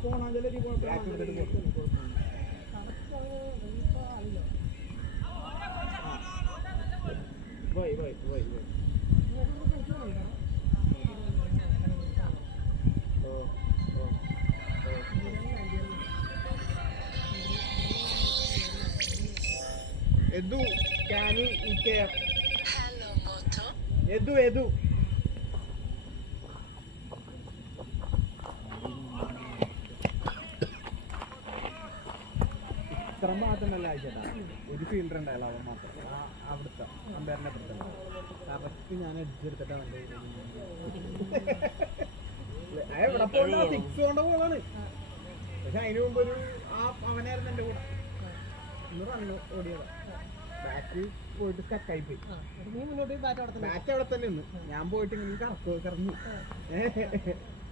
Edu, can you care? Hello, Moto. Edu. ഇത്ര മാത്രമല്ല ചേട്ടാ, ഒരു ഫീൽഡർ ഉണ്ടായല്ലോ അവൻ മാത്രം. അവിടുത്തെ അമ്പയറിന്റെ അപ്പുറത്ത് കറക്റ്റ് ഞാൻ അടിച്ചെടുത്തിട്ടാണ് എവിടെ പോകണ്ട 6 കൊണ്ട് പോകാണ്. പക്ഷെ അതിന് മുമ്പ് ഒരു അവനായിരുന്നു എൻ്റെ കൂടെ. ഒന്ന് റണ്ണ് ഓടിയതാ, ബാറ്റ് പോയിട്ട് സ്റ്റക്കായി പോയി. ബാറ്റ് അവിടെ തന്നെ നിന്ന് ഞാൻ പോയിട്ട് ഇങ്ങനെ കറങ്ങി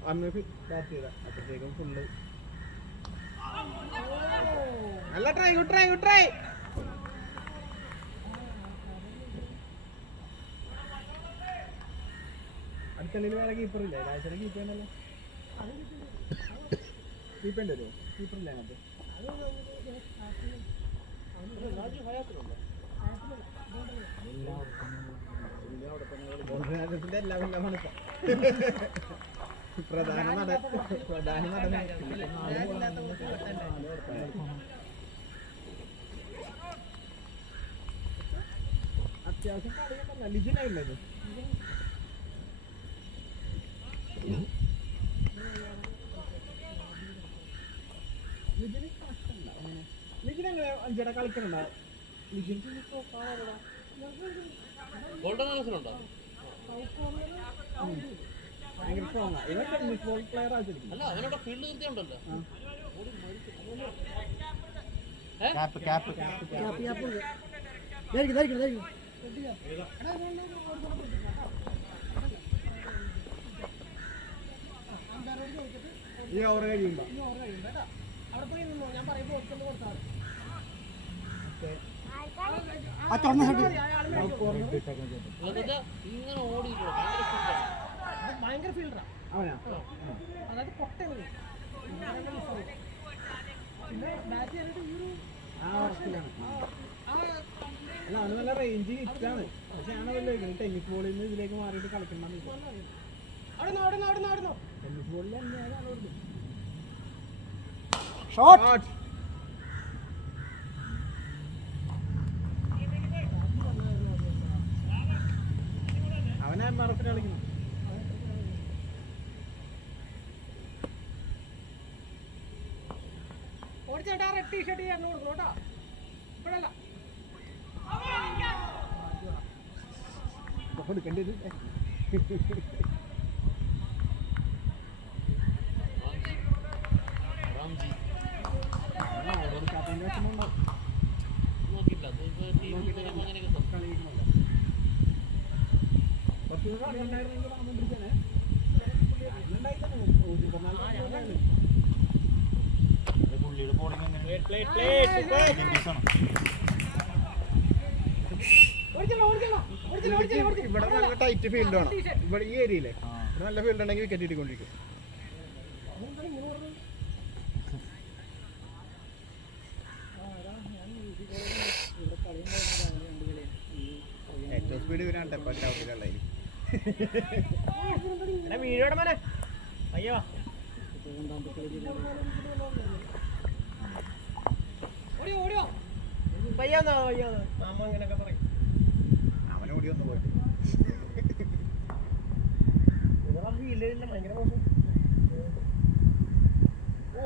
വന്നിട്ട് ബാറ്റ് ചെയ്ത അപ്പോഴത്തേക്കും ഫുള്ള് നല്ല ട്രൈ. Good try. അടുത്തല്ലിൽ വേറെ കീപ്പറില്ലേ? രാജേശ്വരം കീപ്പ് ചെയ്യണ്ടല്ലോ. കീപ്പ് ചെയ്യേണ്ടി വരുമോ? കീപ്പറില്ല അതിനകത്ത്. എല്ലാ കൊല്ലമാണ് പ്രധാന നടൻ. അത്യാവശ്യം കളിയുണ്ടല്ലോ ലിജിനായില്ലത് ലിജിന് കഷ്ടമല്ല അങ്ങനെ ലിജിനെങ്ങനെ അഞ്ചേടെ കളിക്കണ്ട ലിജിന് ഗോൾഡൻ മനസ്സിലുണ്ടോ? ഭയങ്കര സ്ട്രോങ് ഇവൻ ടെന്നീസ് ബോൾ പ്ലെയർ ആയിരിക്കും അല്ല അവനവിടെ ഫീൽഡ് തീർച്ചയുണ്ടല്ലോ. ഈ ഓവർ കഴിയുമ്പോ അവിടെ പോയി നിന്നോ, ഞാൻ പറയുമ്പോൾ ഒറ്റന്ന് കൊടുത്താൽ ആ തുറന്ന സൈഡ് ഇങ്ങനെ ഓടി ഭയങ്കര ഫീൽഡറാ. അവനാ അതായത് പൊട്ടത് പിന്നെ ബാറ്റ് ചെയ്തിട്ട് ഈ ഒരു ആ വർക്കിലാണ് അല്ല അവന് നല്ല റേഞ്ച് ഹിറ്റാണ്. പക്ഷെ ഞാനതല്ലേ ടെന്നീസ് ബോളിൽ നിന്ന് ഇതിലേക്ക് മാറിയിട്ട് കളിക്കണം അവിടെ ടെന്നീസ് ബോളിൽ തന്നെയാണ് ഷോട്ട്. അവനെ MRF കളിക്കുന്നു. ഓടിച്ചേട്ടാ റെഡ് ടീഷർട്ട് ചെയ്യാൻ കൊടുക്കും കേട്ടോ. ഇപ്പോഴല്ല കൊടുക്കേണ്ടത് നോക്കിയില്ല അങ്ങനെയൊക്കെ ഇവിടെ നല്ല ടൈറ്റ് ഫീൽഡ് വേണം. ഇവിടെ ഈ ഏരിയയിലെ ഇവിടെ നല്ല ഫീൽഡ് ഉണ്ടെങ്കിൽ വിക്കറ്റ് ഇട്ടിക്കൊണ്ടിരിക്കും. ഏറ്റവും സ്പീഡ് ഇവരാണ് ടെപ്പാറ്റിലുള്ളത്. വീഴോടെ മോനെ അയ്യോ ഓടിയോ പയ്യാന്നോ മാമ അങ്ങനെയൊക്കെ പറയും. അവനോടി ഒന്ന് പോയിട്ട് ഫീൽഡില്ല ഭയങ്കര മോശം. ഓ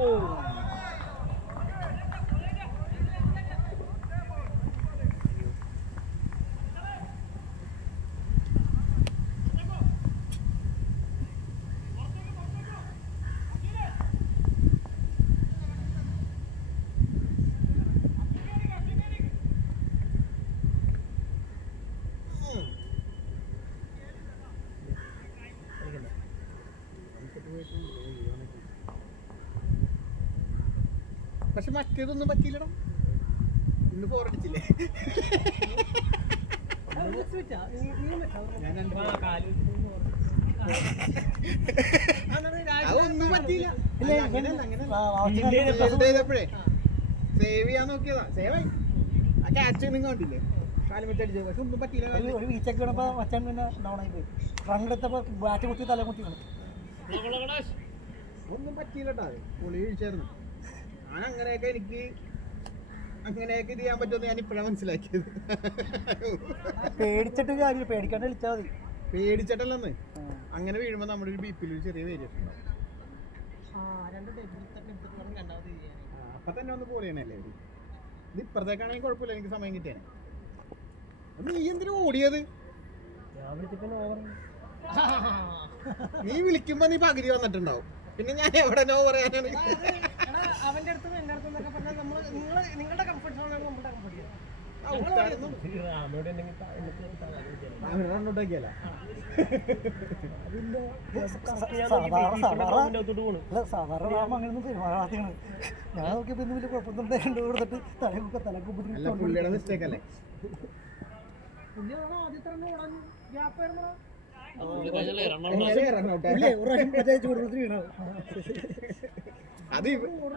പക്ഷെ മറ്റേതൊന്നും പറ്റിയില്ലടോ. ഇന്ന് ഫോറടിച്ചില്ലേ? അതൊന്നും പറ്റിയില്ല. ചെയ്തപ്പോഴേ സേവ് ചെയ്യാൻ നോക്കിയതാ. സേവായി. ആ ക്യാച്ച് നിങ്ങൾ കണ്ടില്ലേ? കാലം വെച്ചടിച്ചത്. പക്ഷെ ഒന്നും പറ്റിയില്ല. ഒരു വീച്ചൊക്കെ ഇടുമ്പോ മച്ചാൻ പിന്നെ ഡൗൺ ആയി പോയി. റൺ എടുത്തപ്പോ ബാറ്റ് കുത്തി തല കുത്തി വീണു. ഒന്നും പറ്റിയില്ലട്ടാ. പൊളി വീഴ്ചയായിരുന്നു. ഞാൻ അങ്ങനെയൊക്കെ ഇത് ചെയ്യാൻ പറ്റുമെന്ന് ഞാൻ ഇപ്പോഴാണ് മനസ്സിലാക്കിയത്. പേടിച്ചിട്ട് കാര്യം പേടിക്കാണ്ട് കളിച്ചാൽ മതി. പേടിച്ചിട്ടല്ലെന്ന് അങ്ങനെ വീഴുമ്പോൾ നമ്മുടെ ഒരു ബിപിയിൽ ഒരു ചെറിയ വേരിയേഷൻ ഉണ്ടാവും. അപ്പൊ തന്നെ ഒന്ന് പോലെയാണല്ലേ ഇത്. ഇപ്പുറത്തേക്കാണെങ്കിൽ കുഴപ്പമില്ല, എനിക്ക് സമയം കിട്ടിയാണ്. നീ എന്തിനു ഓടിയത്? നീ വിളിക്കുമ്പോ നീ പകുതി വന്നിട്ടുണ്ടാവും. പിന്നെ ഞാൻ എവിടെ നോ പറയാനാണ്? അവന്റെ അടുത്തും എന്റെ അടുത്തും എന്നൊക്കെ പറഞ്ഞാൽ നമ്മൾ നിങ്ങളുടെ കംഫർട്ട് സോണാണ് നമ്മുടെ കംഫർട്ട് ചെയ്യുന്നത്. സാധാരണ രാമ അങ്ങനെയൊന്നും പെരുമാറാത്തതാണ്. ഞാൻ നോക്കിയപ്പോ ഇന്ന് വലിയ കുഴപ്പമൊന്നും കണ്ടുകൊടുത്തിട്ട് തലക്കുമ്പോ പുള്ളിയുടെ മിസ്റ്റേക്ക് അല്ലേ? ആദ്യത്തെ റണ്ണ് ഓടാൻ ഗ്യാപ്പ് വരുമ്പോ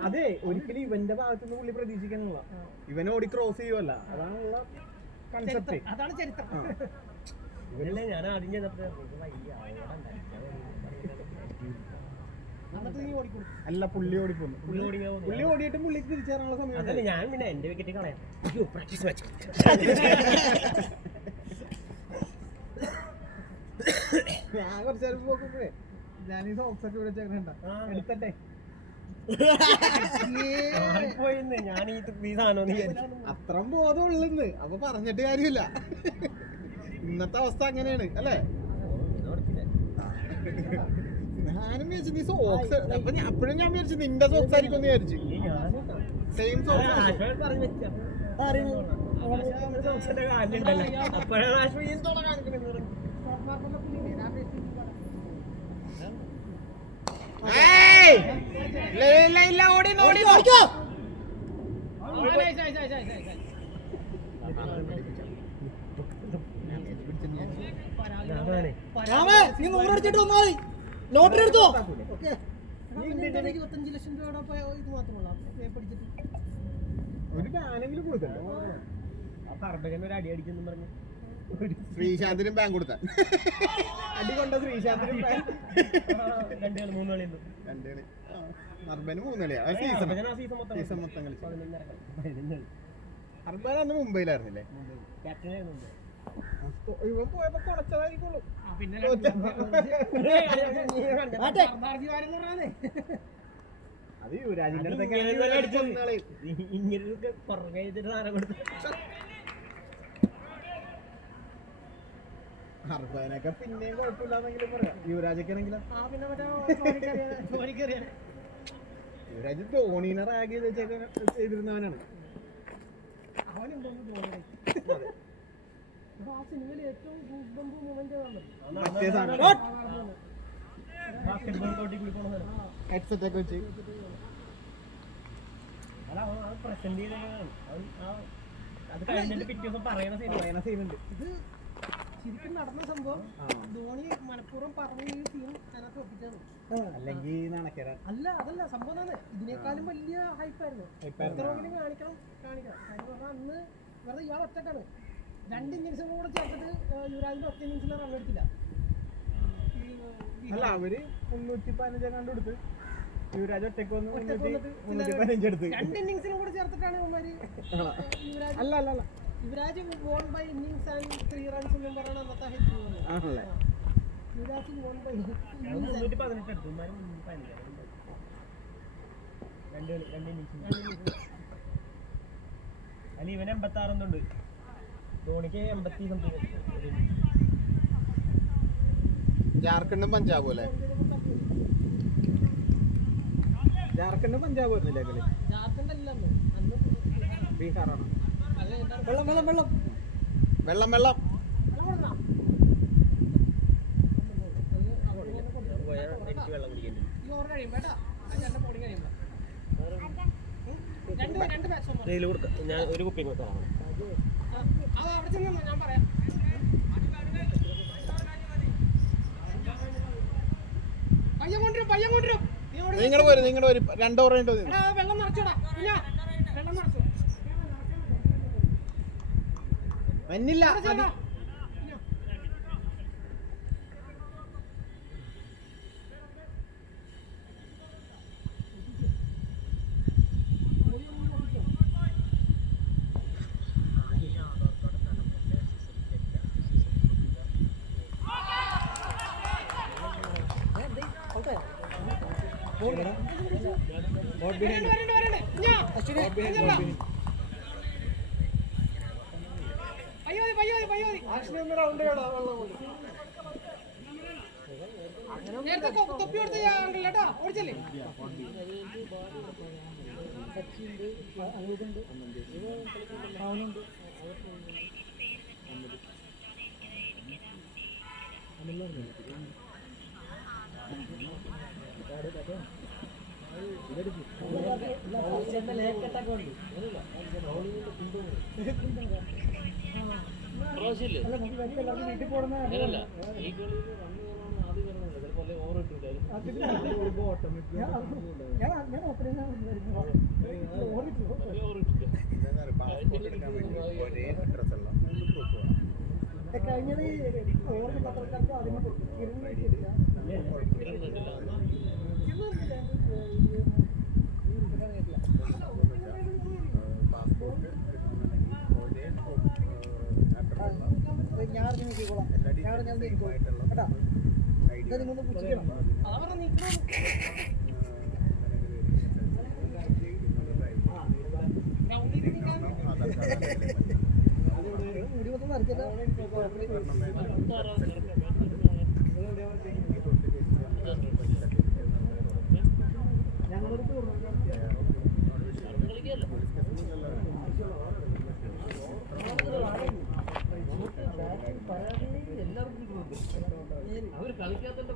അതെ ഒരിക്കലും ഇവന്റെ ഭാഗത്തുനിന്ന് പുള്ളി പ്രതീക്ഷിക്കാനുള്ള. ഇവൻ ഓടി ക്രോസ് ചെയ്യുമല്ല, അതാണുള്ള കൺസെപ്റ്റ്. അതാണ് ചരിത്രം. ഞാൻ ആദ്യം ചെയ്തപ്പോ അല്ല പുള്ളി ഓടിപ്പോന്നു. പുള്ളി ഓടിയിട്ട് പുള്ളിക്ക് തിരിച്ചേറാനുള്ള സമയം. ഞാൻ പിന്നെ എന്റെ വിക്കറ്റ് കളയാം. പ്രാക്ടീസ് മാച്ച് ഞാൻ കുറച്ച് നേരം നോക്കുമ്പോഴേ ഞാൻ ഈ സോക്സ് ഒക്കെ ഇവിടെ വെച്ചേക്കണ്ട എടുത്തട്ടെ പോയിന്ന് ഞാൻ ഈ സാധനം അത്രം ബോധമുള്ളന്ന് അപ്പൊ പറഞ്ഞിട്ട് കാര്യമില്ല. ഇന്നത്തെ അവസ്ഥ അങ്ങനെയാണ് അല്ലേ? ഞാനും വിചാരിച്ചു നീ സോക്സ് അപ്പൊ അപ്പോഴും ഞാൻ വിചാരിച്ചു നിന്റെ സോക്സ് ആയിരിക്കും വിചാരിച്ചു. സെയിം സോക്സ് പറഞ്ഞു വെച്ചാ ഓടി നീ 100 അടിച്ചിട്ട് വന്നാൽ മതി. ലോട്ടറി എടുത്തോ? 25 ലക്ഷം രൂപയുടെ ഇത് മാത്രമല്ല പഠിച്ചിട്ട് ഒരു ബാനെങ്കിലും കൊടുക്കണ്ടോ? ഒരു അടി അടിക്കുന്നു പറഞ്ഞു ശ്രീശാന്തിനും ബാങ്ക് കൊടുത്ത അടി കൊണ്ട ശ്രീശാന്തിനും 2 കളി 3 കളി രണ്ടേളി അർബന് 3 കളിയാ സീസൺ മൊത്തം കളിച്ചു. അർബൻ അന്ന് മുംബൈയിലായിരുന്നില്ലേ? ഇവൻ പോയപ്പോ കുറച്ചതായിരിക്കുള്ളൂ. അത് യുവരാജിന്റെ അടുത്തൊക്കെ ഇങ്ങനെ പുറകെ സാധനം കൊടുത്തു. അർബനൊക്കെ പിന്നെയും കുഴപ്പമില്ലാന്നെങ്കിലും പറയാം. യുവരാജൊക്കെ ആണെങ്കിലും യുവരാജ് ധോണീനെ റാഗ് ചെയ്തിരുന്നവനാണ്. മറ്റേ സാധനം ഹെഡ്സെറ്റ് ഒക്കെ വെച്ച് പ്രസന്റ് അത് കഴിഞ്ഞിട്ട് പിറ്റേ ദിവസം പറയണ സീനുണ്ട്. ഇത് ശരിക്കും നടന്ന സംഭവം ധോണി മനഃപൂർവ്വം പറഞ്ഞ ഈ സീൻ അതിനകത്ത് ഒപ്പിച്ചാണ്. അല്ലെങ്കിൽ നടക്കരാ അല്ല അതല്ല സംഭവം ആണ്. ഇതിനേക്കാളും വലിയ ഹൈപ്പായിരുന്നു. എത്രയെങ്കിലും കാണിക്കണം. കാര്യം പറഞ്ഞാൽ അന്ന് വെറുതെ ഇയാൾ ഒറ്റക്കാണ്. 2 ഇന്നിങ്സും കൂടെ ചേർത്തിട്ട് യുവരാജിന്റെ 10 ഇന്നിങ്സിൽ റൺ എടുത്തില്ല. അല്ല അവര് 315 കണ്ടെടുത്ത് യുവരാജ് ഒറ്റക്ക് വന്ന് 315 എടുത്ത് 2 ഇന്നിങ്സിലും കൂടെ ചേർത്തിട്ടാണ് ഇവന്മാര് അല്ല അല്ല അല്ല Yuvraj won by innings and 3 runs എന്നും പറയുന്ന അന്നത്തെ ഹൈറ്റ് ആണല്ലേ? യുവരാജ് വോൺ ബൈ 318 എടുത്തു. 2 അല്ല ഇവന് 86 ഒന്നുണ്ട്. ധോണിക്ക് 80 സംതിങ്. ജാർഖണ്ഡും പഞ്ചാബും അല്ലേ? ജാർഖണ്ഡും പഞ്ചാബ് വരുന്നില്ലേ കളി? ജാർഖണ്ഡ് അല്ല അന്ന് ബീഹാറാണോ? വെള്ളം വെള്ളം വെള്ളം വെള്ളം വെള്ളം എനിക്ക് വെള്ളം കുടിക്കേണ്ടി ഈ ഓവർ കഴിയുമ്പോ കേട്ടോ. 2 ബോളിംഗ് കഴിയുമ്പോ 2 ബാറ്റ്സ്മാൻ ഇതിൽ കൊടുക്കാം. ഞാൻ ഒരു കുപ്പി കൊടുക്കാം. അവിടെ ചെന്നോ ഞാൻ പറയാം. പയ്യം കൊണ്ടുവരും. നിങ്ങളുടെ വരും 2 ഓവർ കഴിഞ്ഞിട്ട് വെള്ളം നിറച്ചോടാ. പിന്നെ വെള്ളം നിറച്ചു മഞ്ഞില്ല. നേരത്തെ തൊപ്പി കൊടുത്ത കേട്ടോ ഓടിച്ചല്ലേ. കഴിഞ്ഞത് ഓവർ പത്രക്കാർക്ക് അതിന് ഞാൻ നോക്കിക്കോളാം. ഞാൻ കേട്ടാ എന്താ നിങ്ങളൊന്ന് പുച്ഛിക്കണം മുടി മൊത്തം നരച്ചില്ല അവർ കളിക്കാത്തതിന്റെ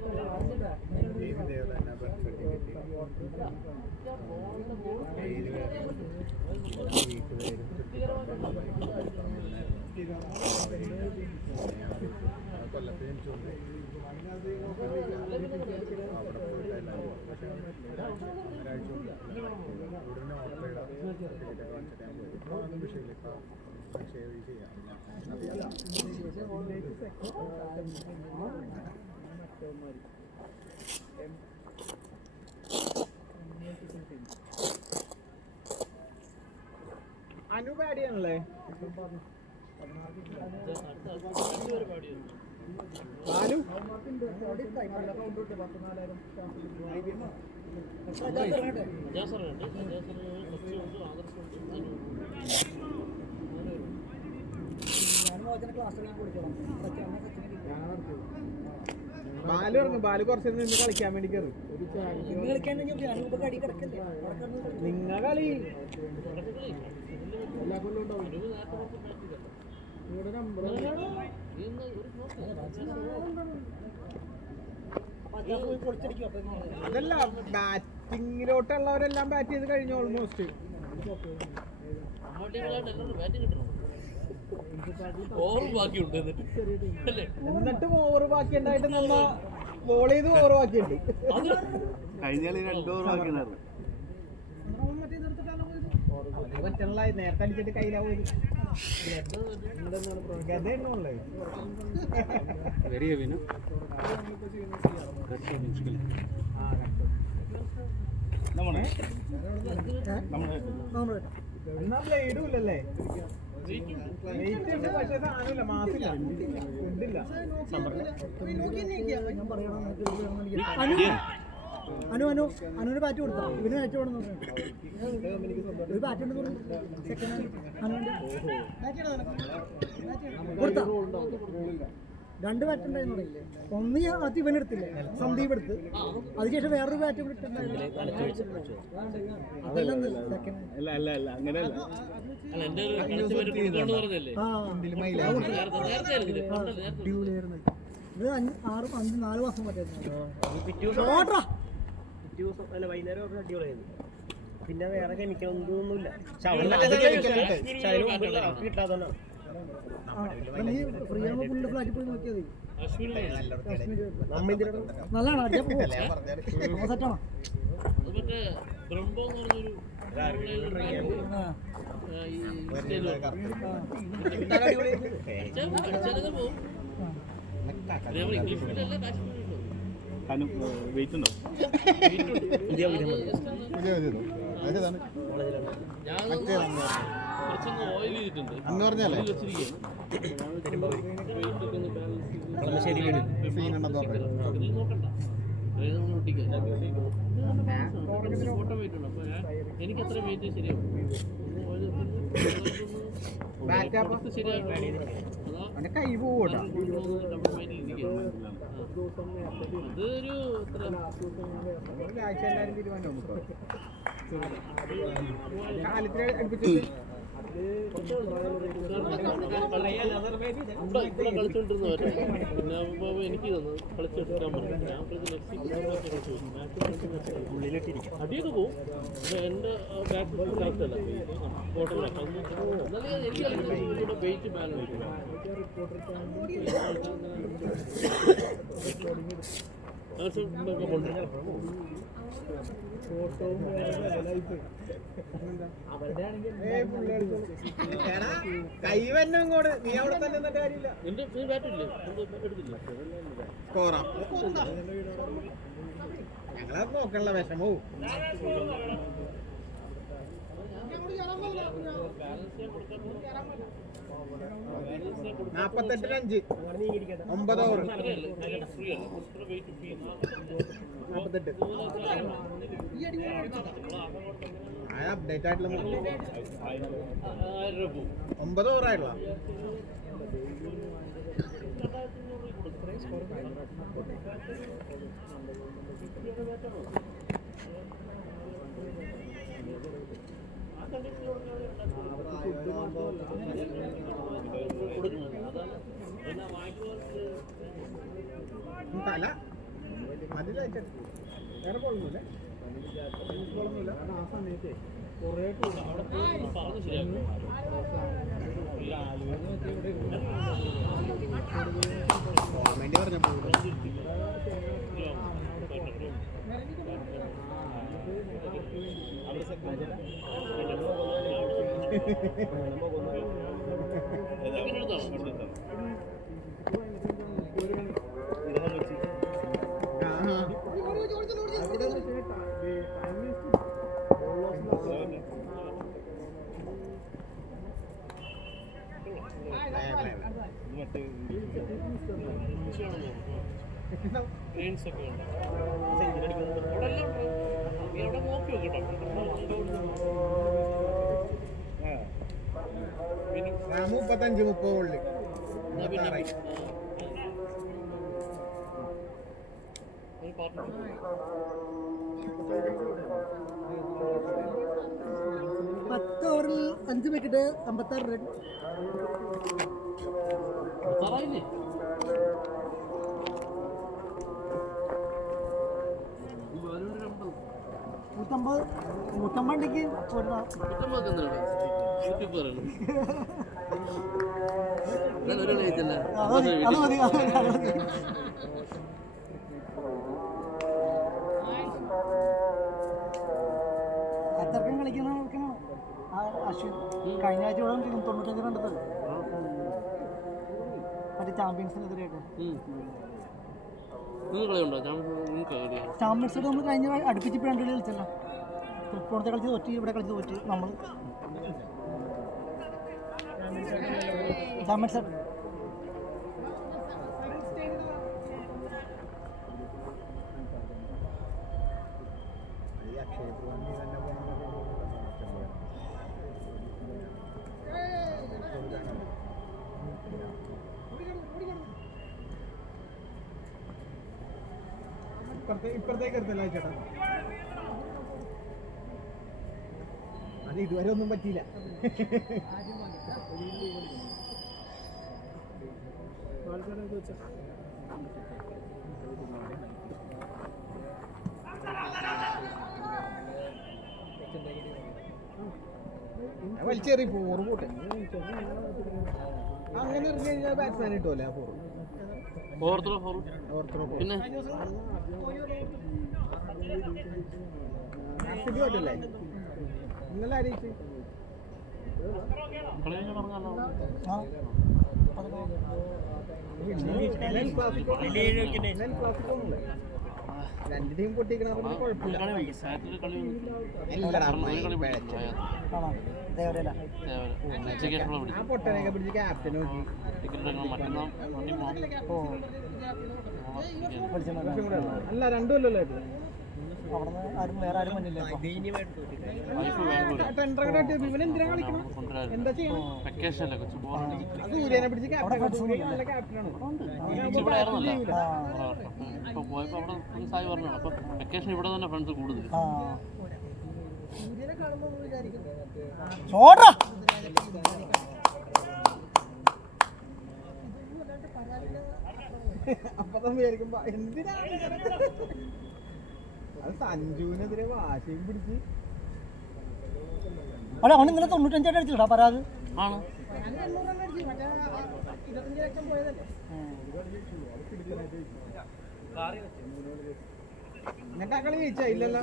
അനു പാടിയാണല്ലേ ബാലു ബാലു ഇറങ്ങും. ബാലു കുറച്ച് നിന്ന് കളിക്കാൻ വേണ്ടി കയറി. നിങ്ങ കളി എല്ലാ കൊല്ലം ഉണ്ടാവും. അതല്ല, ബാറ്റിങ്ങിലോട്ടുള്ളവരെല്ലാം ബാറ്റ് ചെയ്ത് കഴിഞ്ഞു ഓൾമോസ്റ്റ്. എന്നിട്ടും ഓവർ ബാക്കി ഉണ്ടായിട്ട് നമ്മ ബോൾ ചെയ്ത് ഓവർ ബാക്കിയുണ്ട്. കഴിഞ്ഞ കളി 2 ഓവർ ബാക്കിയുണ്ടായിരുന്നു. നേരത്തെ അടിച്ചിട്ട് കയ്യിലാവും. വെരി ഹെവി ना मुश्किल എന്നാ ബ്ലേഡും ഇല്ലല്ലേ? വെയിറ്റ് ഉണ്ട്, പക്ഷേ സാധനമില്ല, മാസില്ല, ഉണ്ടില്ല. അനുവിന് ബാറ്റ് കൊടുത്താ ഇവന് ബാറ്റ് കൊടുന്നു ഒരു ബാറ്റ് ഉണ്ടെന്ന് പറഞ്ഞു കൊടുത്താ 2 ബാറ്റ് ഉണ്ടായിരുന്നു. ഒന്ന് ഞാൻ ആദ്യം ഇവൻ എടുത്തില്ലേ, സന്ദീപ് എടുത്ത്, അതിനുശേഷം വേറൊരു ബാറ്റ് കൂടെ ഇട്ടുണ്ടായിരുന്നു. അതല്ല അങ്ങനെയല്ല. ഇത് 4 മാസം വൈകുന്നേരം അടിപൊളിയായിരുന്നു. പിന്നെ വേറെ കെമിക്കൽ ഒന്നുമില്ല. കിട്ടാത്തന്നെ ഫ്രീ ആകുമ്പോൾ പുള്ളിയുടെ ഫ്ലാറ്റിൽ പോയി നോക്കിയാൽ മതി. നല്ലതാണ്, സെറ്റാണോ? വെയിറ്റ് ഉണ്ടോ? അന്ന് പറഞ്ഞല്ലേ എനിക്ക് അത്ര വെയിറ്റ് ശരിയാവും. കൈ പോവട്ടോ. അതൊരു ഒരാഴ്ച എല്ലാവരും തീരുമാനം കാലത്തിന് അടുപ്പിച്ചിട്ട് കളിച്ചോണ്ടിരുന്നവരെ പിന്നെ എനിക്ക് തന്നു കളിച്ചെടുക്കാൻ പറഞ്ഞു. ഞാൻ അടിയൊക്കെ പോവും. എൻ്റെ ബാക്ക് കറക്റ്റല്ല, ഫോട്ടോഗ്രാഫ് എന്നാലും എനിക്ക് കളിക്കുന്ന വെയിറ്റ് ബാലൻസ് കൈ വന്നെ ഇങ്ങോട്ട്, നീ അവിടെ തന്നെ നിന്നിട്ട് കാര്യമില്ല. എന്റെ ബാറ്റില്ലേ എടുത്തില്ല സ്കോറാ ഞങ്ങളത് നോക്കണല്ല വിഷമവും. ബാലൻസ് ചെയ്യാൻ കൊടുക്കാൻ 48-5 9 ഓവർ 48 അപ്ഡേറ്റ് ആയിട്ടുള്ള 9 ഓവർ ആയിട്ടുള്ള തല അതിലായിട്ട് വേറെ ബോളൊന്നുമില്ല കാരണം ആ സമയത്ത് കുറേ ഗവൺമെന്റ് പറഞ്ഞപ്പോൾ ഗ്രെയിൻസ് ഒക്കെ ഉണ്ട്. അവിടെ എല്ലാം ഉണ്ട്. നീ അവിടെ നോക്കി നോക്കട്ടോ. 35-30 ഉള്ളിൽ ഒരു പാർട്ട്ണർ 10 ഓവറിൽ 5 വിക്കറ്റ് 56 റൺ. സാറായില്ലേ? നൂറ്റമ്പതിലേക്ക് അത് മതി. അത്രക്കും കളിക്കുന്ന അശ്വിൻ കഴിഞ്ഞ ആഴ്ച ഇവിടെ 95 കണ്ടത് മറ്റേ ചാമ്പ്യൻസിനെതിരെയായിട്ട്. ചാമ്പ്യൻസ് നമ്മൾ കഴിഞ്ഞ അടുപ്പിച്ചിപ്പോൾ 2 കളി കളിച്ചല്ലോ. തൃപ്പൂണിത്തെ കളിച്ച് തോറ്റി, ഇവിടെ കളിച്ച് തോറ്റി. നമ്മൾ ചാമ്പ്യൻസ് ഇപ്പഴത്തേക്ക് എടുത്തല്ല ചേട്ടാ. അത് ഇതുവരെ ഒന്നും പറ്റിയില്ല. വലിച്ചേറി ഫോർ പോട്ടെ. അങ്ങനെ എറിഞ്ഞു കഴിഞ്ഞാൽ ബാറ്റ്സ്മാൻ കിട്ടുമല്ലേ ആ ഫോർ. പിന്നെ പറ്റല്ലേ ഇന്നലെ അറിയിച്ചു രണ്ട് ടീം പൊട്ടിക്കണ കുഴപ്പമില്ല. ആ പൊട്ടനെയൊക്കെ പിടിച്ച് ക്യാപ്റ്റൻ നോക്കി അല്ല 2 കൊല്ലമല്ലേ വേറെ ആരും വന്നില്ല. ഇവനെന്തിനാ കളിക്കണം? എന്താ ചെയ്യണം? സൂര്യനെ പിടിച്ച് ക്യാപ്റ്റനാണ്. വെക്കേഷൻ ഇവിടെ തന്നെ ഫ്രണ്ട്സ് കൂടുതൽ. അപ്പൊ വിചാരിക്കുമ്പോ എന്തിനാണ് അത് സഞ്ജുവിനെതിരെ വാശിയും പിടിച്ച്. അവൻ ഇന്നലെ 95 അടിച്ചിട്ടാ പരാഗ്. ആണ് എന്നിട്ട് ആ കളി ജയിച്ചാ ഇല്ലല്ലോ.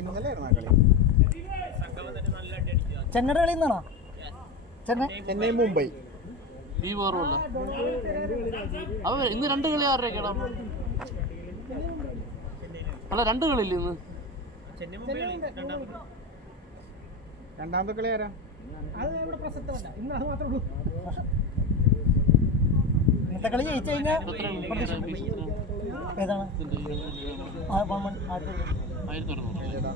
ഇന്നലെ ആയിരുന്നു ആ കളി. ചെന്നൈയുടെ കളി നിന്നാണോ? ചെന്നൈ മുംബൈ ഈ വേറുമല്ല. അവ ഇന്ന് 2 കളി ആരുടെയൊക്കെയാ? അല്ല 2 കളിയില്ല ഇന്ന്. രണ്ടാമത്തെ കളി ആരാ? അത് ഇവിടെ പ്രസക്തമല്ല, ഇന്ന് അത് മാത്രമേ ഉള്ളൂ. ഇന്നത്തെ കളി ജയിച്ചു കഴിഞ്ഞാൽ ഏതാണ്? 1400.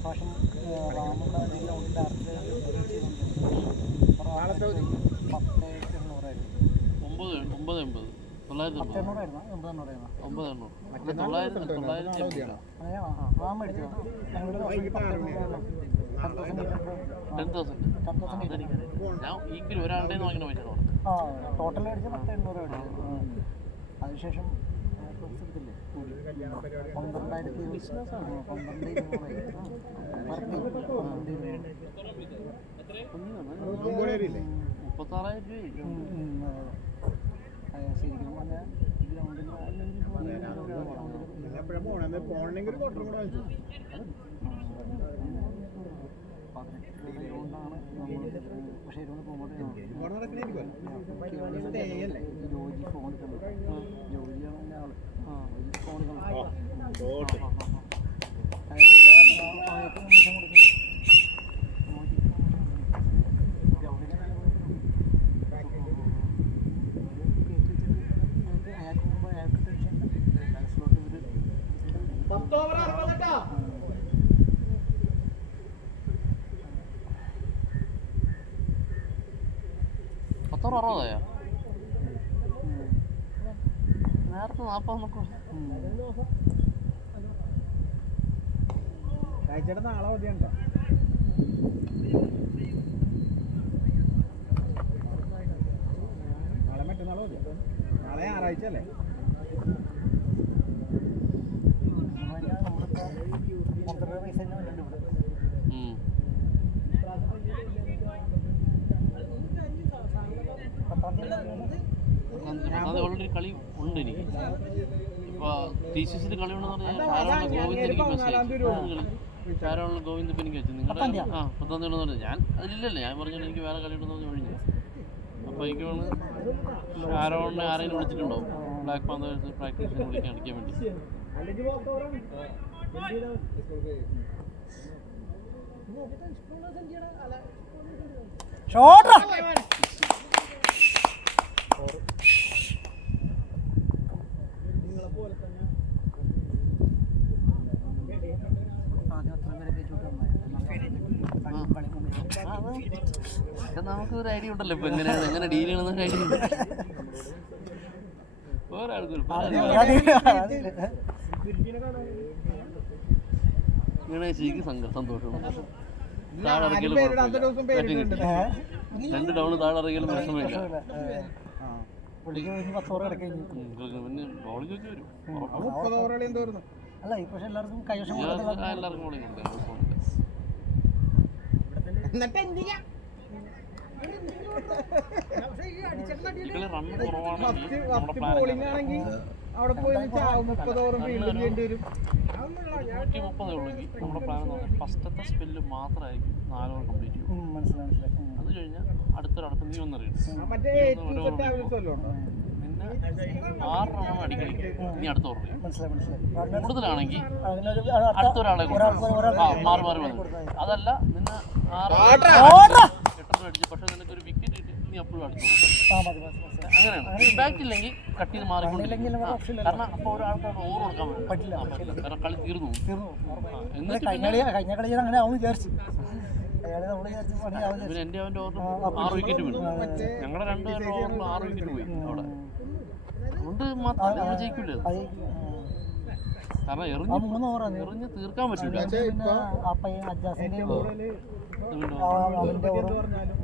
പ്രാവശ്യം റാമുള്ള ഗ്രൗണ്ടിൻ്റെ അടുത്ത് 980. 980. 980. 900. റാം മേടിച്ചോ? 10,000. ഞാൻ ഈക്കൊരു ഒരാളുടെ വാങ്ങിക്കുന്ന പൈസ കൊടുത്തു. ആ ടോട്ടൽ മേടിച്ച് 10,800 മേടിച്ചു. അതിനുശേഷം എടുത്തില്ലേ 12,200 ഒമ്പതേരില്ലേ? 36,000 രൂപ. ശരിക്കും പറഞ്ഞാൽ ഈ ഗ്രൗണ്ടിൽ എപ്പോഴും പോണെങ്കിൽ ഒരു ക്വാർട്ടർ കൂടെ വാങ്ങിച്ചു. 18 ഗ്രൗണ്ടാണ് നമ്മൾ. പക്ഷേ ഇരുന്ന് പോകുമ്പോൾ ഇവിടെ നടക്കണേരിക്കും ജോജി ഫോൺ എടുക്കണം. ജോജിയാണ് എൻ്റെ ആള്. ഫോൺ എടുക്കണം. അതായത് നിമിഷം കൊടുക്കും. അയാൾക്ക് ടെൻഷൻ സ്ലോട്ട് ഇവർ 10 ഓവർ 60 60 നേരത്തെ 40 നോക്കൂ. രാജ്യയുടെ നാളെ മതിയുണ്ടോ? നാളെ മറ്റന്നാളെ മതി. നാളെ ഞായറാഴ്ച അല്ലേ? നമ്മളിപ്പോൾ 12 പൈസ തന്നെ വേണ്ടി ഇവിടെ. ഓൾറെഡി കളി ഉണ്ട് എനിക്ക്. ഇപ്പോൾ TCC കളി ഉണ്ടെന്ന് പറഞ്ഞാൽ ഗോവിന്ദ് എനിക്ക് മെസ്സേജ് ഷാരോണിൽ ഗോവിന്ദ് ഇപ്പം എനിക്ക് വെച്ചു നിങ്ങളുടെ 10-ാം തീയതി ഉണ്ടെന്ന് പറഞ്ഞു. ഞാൻ അതിലില്ലല്ലോ, ഞാൻ പറഞ്ഞു എനിക്ക് വേറെ കളി ഉണ്ടെന്ന് പറഞ്ഞ് ഒഴിഞ്ഞു. അപ്പോൾ എനിക്ക് തോന്നുന്നു ഷാരോണിനെ ആരെങ്കിലും വിളിച്ചിട്ടുണ്ടാവും ബ്ലാക്ക് പാന്തേഴ്സ് പ്രാക്ടീസിന് വിളിക്കാൻ അടിക്കാൻ വേണ്ടി. ഷോട്ട് നമുക്ക് ഒരു ഐഡിയ ഉണ്ടല്ലോ ഇപ്പൊ എങ്ങനെയാണ് എങ്ങനെ ഡീൽ ചെയ്യണമെന്നൊരു ഐഡിയ ഉണ്ട്. ഗണേശിക്ക് സന്തോഷം. താഴെറിയലും 2 ഡൗൺ താഴെറിയലും വിഷമമില്ല. പുള്ളിക്ക് 10 ഓവർ കിടക്കുന്നു. പിന്നെ ബോളിംഗ് ഒക്കെ വരും. 30 ഓവറുകൾ എന്തോരുന്നു? അല്ല ഈ പക്ഷെ എല്ലാവർക്കും കൈവശം എല്ലാവർക്കും ബോളിംഗ് ഉണ്ട്. എന്നിട്ട് എന്തിനാ റൺ കുറവാണെങ്കിൽ ഫസ്റ്റ് ബോളിംഗ് ആണെങ്കിൽ അവിടെ പോയി 30 ഓവറും ഫീൽഡിൽ ചെയ്യേണ്ടി വരും. 130 ഉള്ളെങ്കിൽ നമ്മുടെ പ്ലാൻ എന്ന് പറഞ്ഞാൽ ഫസ്റ്റത്തെ സ്പെല്ല് മാത്രമായിരിക്കും 4 ഓവർ കംപ്ലീറ്റ് ചെയ്യും. മനസ്സിലായി. അത് കഴിഞ്ഞാൽ അടുത്ത നീ ഒന്നറിയണം. മറ്റേ പിന്നെ 6 റണ്ണാണ് അടിക്കണമെങ്കിൽ നീ അടുത്ത ഓവർ ചെയ്യും. മനസ്സിലായി. കൂടുതലാണെങ്കിൽ അതിനൊരു അടുത്തൊരാളെ മാറി വന്നു. അതല്ല നിന്നെ 6 അടിച്ചു പക്ഷെ നിനക്കൊരു വിക്കറ്റ് കിട്ടി നീ അപ്പോഴും അടുത്ത് അങ്ങനെയാണ്. ഇമ്പാക്റ്റ് ഇല്ലെങ്കിൽ കട്ട് ചെയ്ത് മാറിക്കൊണ്ടിരിക്കും. കാരണം അപ്പോൾ ഒരാൾക്ക് ഓവർ കൊടുക്കാൻ പറ്റില്ല. കാരണം കളി തീർന്നു എന്നിട്ട് കഴിഞ്ഞ കളി അങ്ങനെ ആവും വിചാരിച്ചു. പിന്നെ എൻ്റെ അവൻ്റെ ഓവറിൽ 6 വിക്കറ്റ് വീണു. ഞങ്ങളുടെ 2 പേരുടെ ഓവറിൽ 6 വിക്കറ്റ് പോയി അവിടെ. അതുകൊണ്ട് മാത്രമല്ല നമ്മൾ ജയിക്കില്ല. കാരണം എറിഞ്ഞ് തീർക്കാൻ പറ്റില്ല. അവന്റെ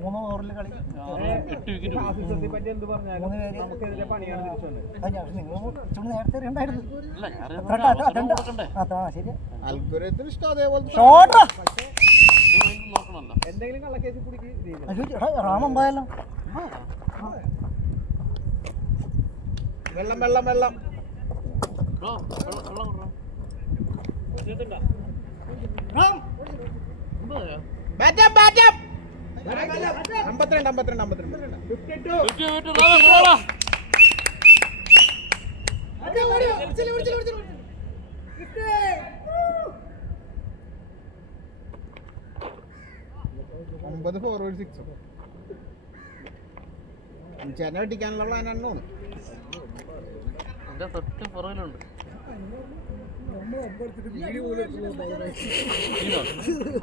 3 ഓവറിൽ കളി 8 വിക്കറ്റ് നിങ്ങൾ നേരത്തെ ഉണ്ടായിരുന്നു. നോക്കണല്ലോ. എന്തെങ്കിലും കള്ളക്കേസ് പിടിക്കുക. റാമുണ്ടായല്ലോ. വെള്ളം വെള്ളം വെള്ളം ഒമ്പത് ഫോർവേഡ് 6 ചേട്ടനെ വെട്ടിക്കാനുള്ള പ്ലാൻ ആണ് എൻ്റെ തൊട്ട് പുറകിലുണ്ട്.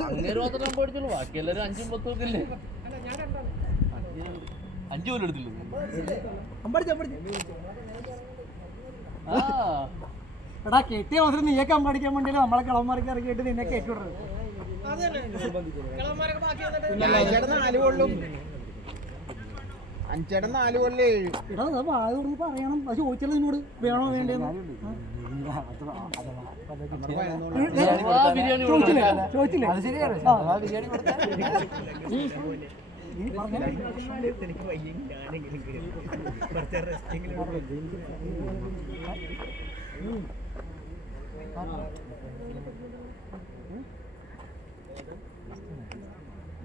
അങ്ങേര് മാത്രം നമ്പർ അടിച്ചുള്ളൂ, ബാക്കി എല്ലാവരും 5ഉം 10ഉം ഒക്കെ ഇല്ലേ. 5 പോലും എടുത്തില്ല. എടാ കെട്ടിയ അവസരം നീയൊക്കെ അമ്പടിക്കാൻ വേണ്ടിയല്ലേ നമ്മളെ കളവന്മാരൊക്കെ ഇറക്കിയിട്ട് നിന്നെ കയറ്റിവിടുന്നത്. അഞ്ചേട്ടൻ 4 കൊള്ളും 7 എടാ അത് വായ തുറന്ന് പറയണം. അത് ചോദിച്ചല്ലോ നിന്നോട് വേണോ വേണ്ടേന്ന് ചോദിച്ചില്ലേ? ചോദിച്ചില്ലേ? നീ പറഞ്ഞ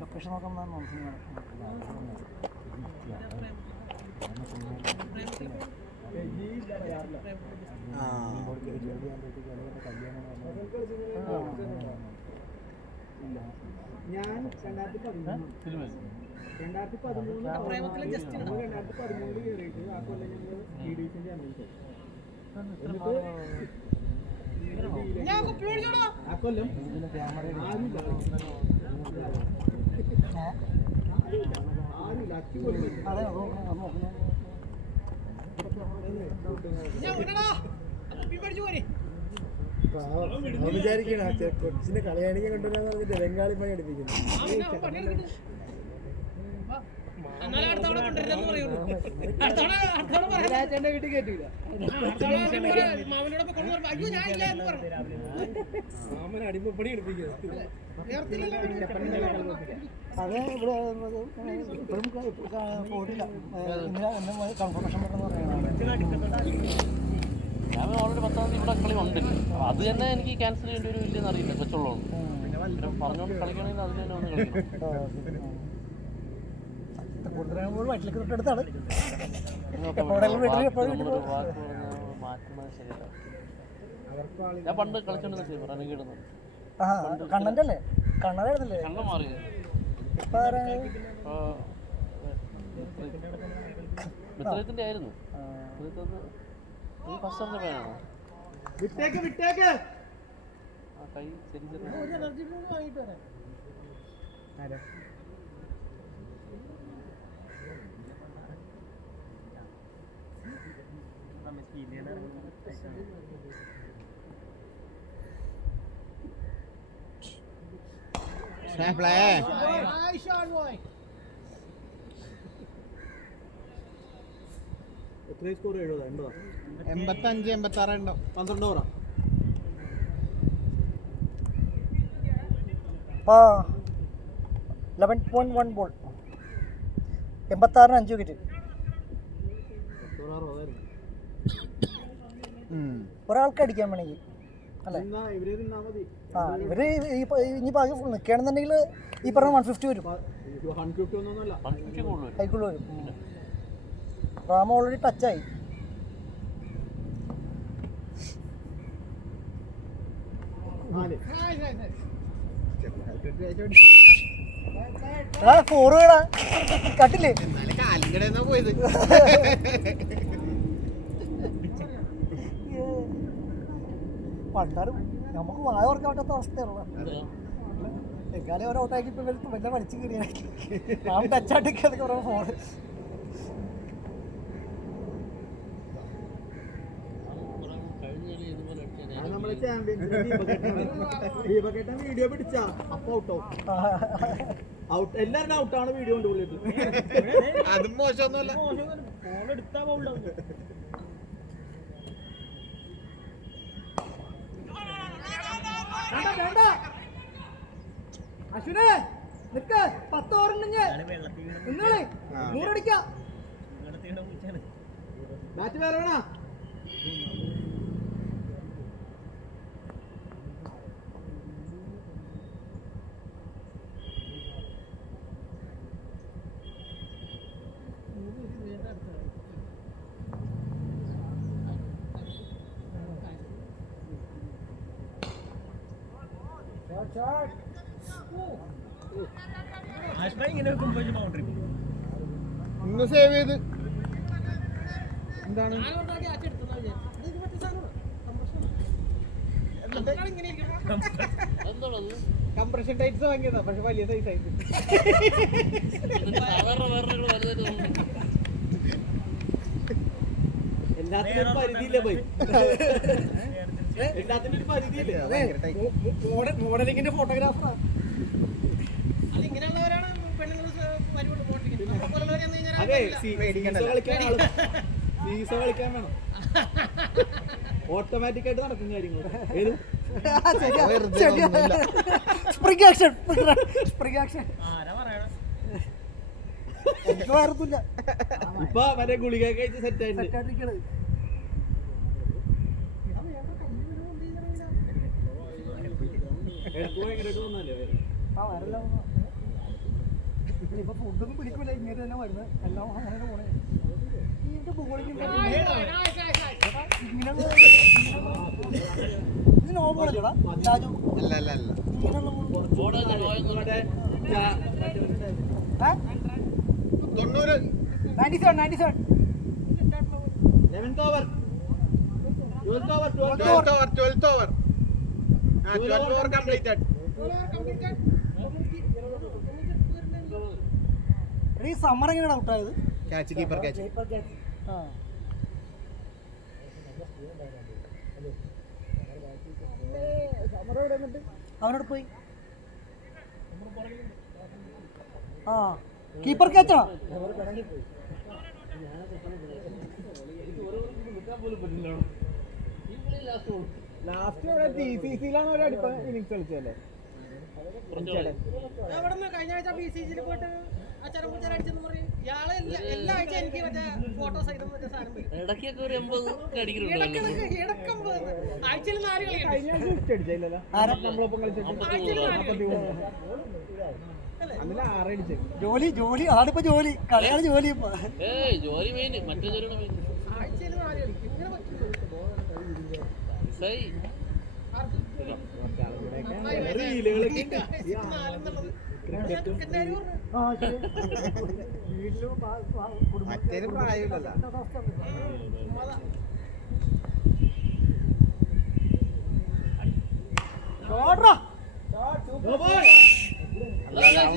ലൊക്കേഷൻ നോക്കാൻ ഞാൻ 2013 കയറിയിട്ട് ആ കൊല്ലം ഞങ്ങൾ EDC ചാമ്പ്യൻസ് ആ കൊല്ലം വിചാരിക്കണ കൊച്ചിനെ കളിയാണെങ്കിൽ കൊണ്ടുവരാന്ന് പറഞ്ഞിട്ട് ബംഗാളി പണി അടുപ്പിക്കുന്നു. വീട്ടിൽ കയറ്റൂല. അടിമപ്പണി എടുപ്പിക്കുന്നു. അത് ഇവിടെ ഇപ്പോഴും പോയിട്ടില്ല. കൺഫർമേഷൻ പെട്ടെന്ന് പറയണം. ഞാൻ ഓൾറെഡി 10-ാം തീയതി ഇവിടെ കളി ഉണ്ട്. അത് തന്നെ എനിക്ക് ക്യാൻസൽ ചെയ്യേണ്ടി ഒരു വലിയ അറിയില്ല, കൊച്ചുള്ളതുകൊണ്ട്. പറഞ്ഞുകൊണ്ട് കളിക്കണമെങ്കിൽ അതിൽ തന്നെ ഒന്ന് കളിക്കണം. വയറ്റിലേക്ക് തൊട്ടടുത്താണ്. മാറ്റുന്നത് ശരിയല്ല. ഞാൻ പണ്ട് കളിച്ചോണ്ടിരുന്ന ടീം റനഗീടുന്നു. കണ്ണൻ്റെ അല്ലേ? കണ്ണനായിരുന്നല്ലേ? കണ്ണം മാറിയത് മിത്രത്തിന്റെ ആയിരുന്നു. ഫസ്റ്റ് അറിഞ്ഞ പേരാണോ? ആ കൈ ശരി ശരി. എത്രയും സ്കോർ 70 85 86 ഉണ്ടോ 12 ഓവറാ. 11.1 ബോൾ 86-ന് 5 വിക്കറ്റ്. ഒരാൾക്ക് അടിക്കാൻ വേണമെങ്കിൽ അല്ലേ? ഇവര് ഇനിയിപ്പോൾ നിൽക്കുകയാണെന്നുണ്ടെങ്കിൽ ഈ പറഞ്ഞ 150 വരും. കൈക്കുള്ള വരും. റാമ ഓൾറെഡി ടച്ചായി. ഫോറുകളാ കട്ടില്ലേ? പോയത് പണ്ടാരും നമുക്ക് വായ ഓർക്കാൻ പറ്റാത്ത അവസ്ഥയാണ്. എങ്ങാലും ഓരോ ഔട്ടാക്കി ഇപ്പം വല്ല വലിച്ചു കയറിയാക്കി നാം ടച്ചായിട്ടൊക്കെ കുറേ ഫോണ്. നമ്മളെ ചാമ്പ്യൻസ് വീഡിയോ പിടിച്ചാ അപ്പൊ ഔട്ട് എല്ലാവരും ഔട്ടാണ് വീഡിയോ കൊണ്ട് വിളിച്ചിട്ട്. അതും മോശമൊന്നുമല്ല. ഫോൺ എടുത്താ ബൗൾഡാവും. അശ്വിനെ നിക്ക് 10 ഓവറുണ്ടെങ്കിൽ നിങ്ങളെ 100 അടിക്കാം. ബാറ്റ് വേറെ വേണ ആഷ്മ ഇങ്ങനെ വെക്കുമ്പോ ബൗണ്ടറി ഇന്ന് സേവ് ചെയ്ത് എന്താണ് എന്താണത് കംപ്രഷൻ ടൈറ്റ്സ് വാങ്ങിയതാ പക്ഷെ വലിയ സൈസ് ആയിട്ട് സാധാരണ വേറൊരു വലുതായിട്ട് തോന്നുന്നു. എല്ലാത്തിനും ഒരു പരിധിയില്ലേ പോയി എല്ലാത്തിനും ഒരു പരിധിയില്ലേ മോഡലിങ്ങിന്റെ ഫോട്ടോഗ്രാഫറാ. അല്ല ഇങ്ങനെയുള്ളവരാണ് പെണ്ണുങ്ങൾ പരിപാടി പോട്ടിരിക്കുന്നത്. അതുപോലുള്ളവരെ എന്ന് കഴിഞ്ഞാൽ അതെ സീസ കളിക്കാൻ വേണം ഓട്ടോമാറ്റിക് ആയിട്ട് നടക്കുന്ന കാര്യങ്ങൾ ഏത് സ്പ്രിംഗ് ആക്ഷൻ സ്പ്രിംഗ് ആക്ഷൻ ആരാ പറയണ എനിക്ക് വേറൊന്നുമില്ല. ഇപ്പൊ മറ്റേ ഗുളിക കഴിച്ച് സെറ്റ് ആയിട്ടുണ്ട് സെറ്റായിട്ടിരിക്കണത്. എടുത്തു ഭയങ്കരമായിട്ട് തോന്നല്ലേ ആ വരല്ലോ. ഇപ്പൊ ഫുഡൊന്നും പിടിക്കൂല, ഇങ്ങനെ തന്നെ വരുന്നത് എല്ലാം അങ്ങനെ പോണേ. ഇതിന്റെ മുകളിൽ ഇത് നോബോളല്ലേടാ രാജു? ഇങ്ങനെയുള്ള ബോർഡ് വെച്ച് നോയൊന്നും മറ്റേ 97 11th over 12th over 12th over completed ഈ സമ്മർ എങ്ങനെയാണ് ഔട്ടായത്? catch keeper catch ആ അവനോട് പോയി. ആ കീപ്പർ ക്യാച്ചാണോ? ലാസ്റ്റ് TCCയിലാണ് ഒരു അടിപ്പ ഇന്നിങ്സ് കളിച്ചല്ലേ അവിടുന്ന് കഴിഞ്ഞ ആഴ്ച BCG പോയിട്ട് അച്ഛനെ പൂച്ചാൻ അടിച്ചെന്ന് പറയും. ഇയാളെ എല്ലാ ആഴ്ച എനിക്ക് മറ്റേ ഫോട്ടോ സഹിതം മറ്റേ സാധനം വരും. ഇടയ്ക്കൊക്കെ ഒരു 80 അടിക്കുന്നുണ്ട്. ആഴ്ചയിൽ 4 കളിയുണ്ട്. അടിച്ചില്ലല്ലോ നമ്മളൊപ്പം കളിച്ചിട്ട് അതിൽ 6 അടിച്ചു ജോലി ആടിപ്പോ ജോലി കളിയാണ് ജോലി ഇപ്പൊ. ഏയ് ജോലി മെയിൻ മറ്റേ ജോലിയാണ് മെയിൻ. ആഴ്ചയിൽ 4 കളി ഇങ്ങനെ പറ്റുള്ളൂ. റീലുകളൊക്കെ ആ ശരി. വീട്ടിലും മറ്റേന് പ്രായമില്ലല്ലോ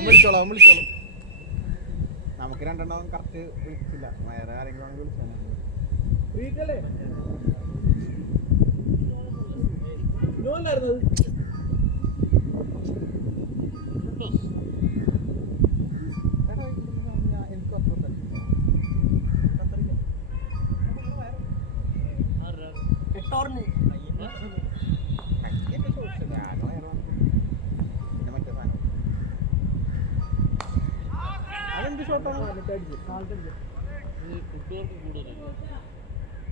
വിളിച്ചോളാം നമുക്ക് രണ്ടെണ്ണം കറക്റ്റ് വിളിച്ചില്ല വേറെ ആരെങ്കിലും വിളിച്ചാൽ അതെന്ത് ഷോട്ടാണ് കുട്ടികൾക്ക് കൂടുതലല്ല,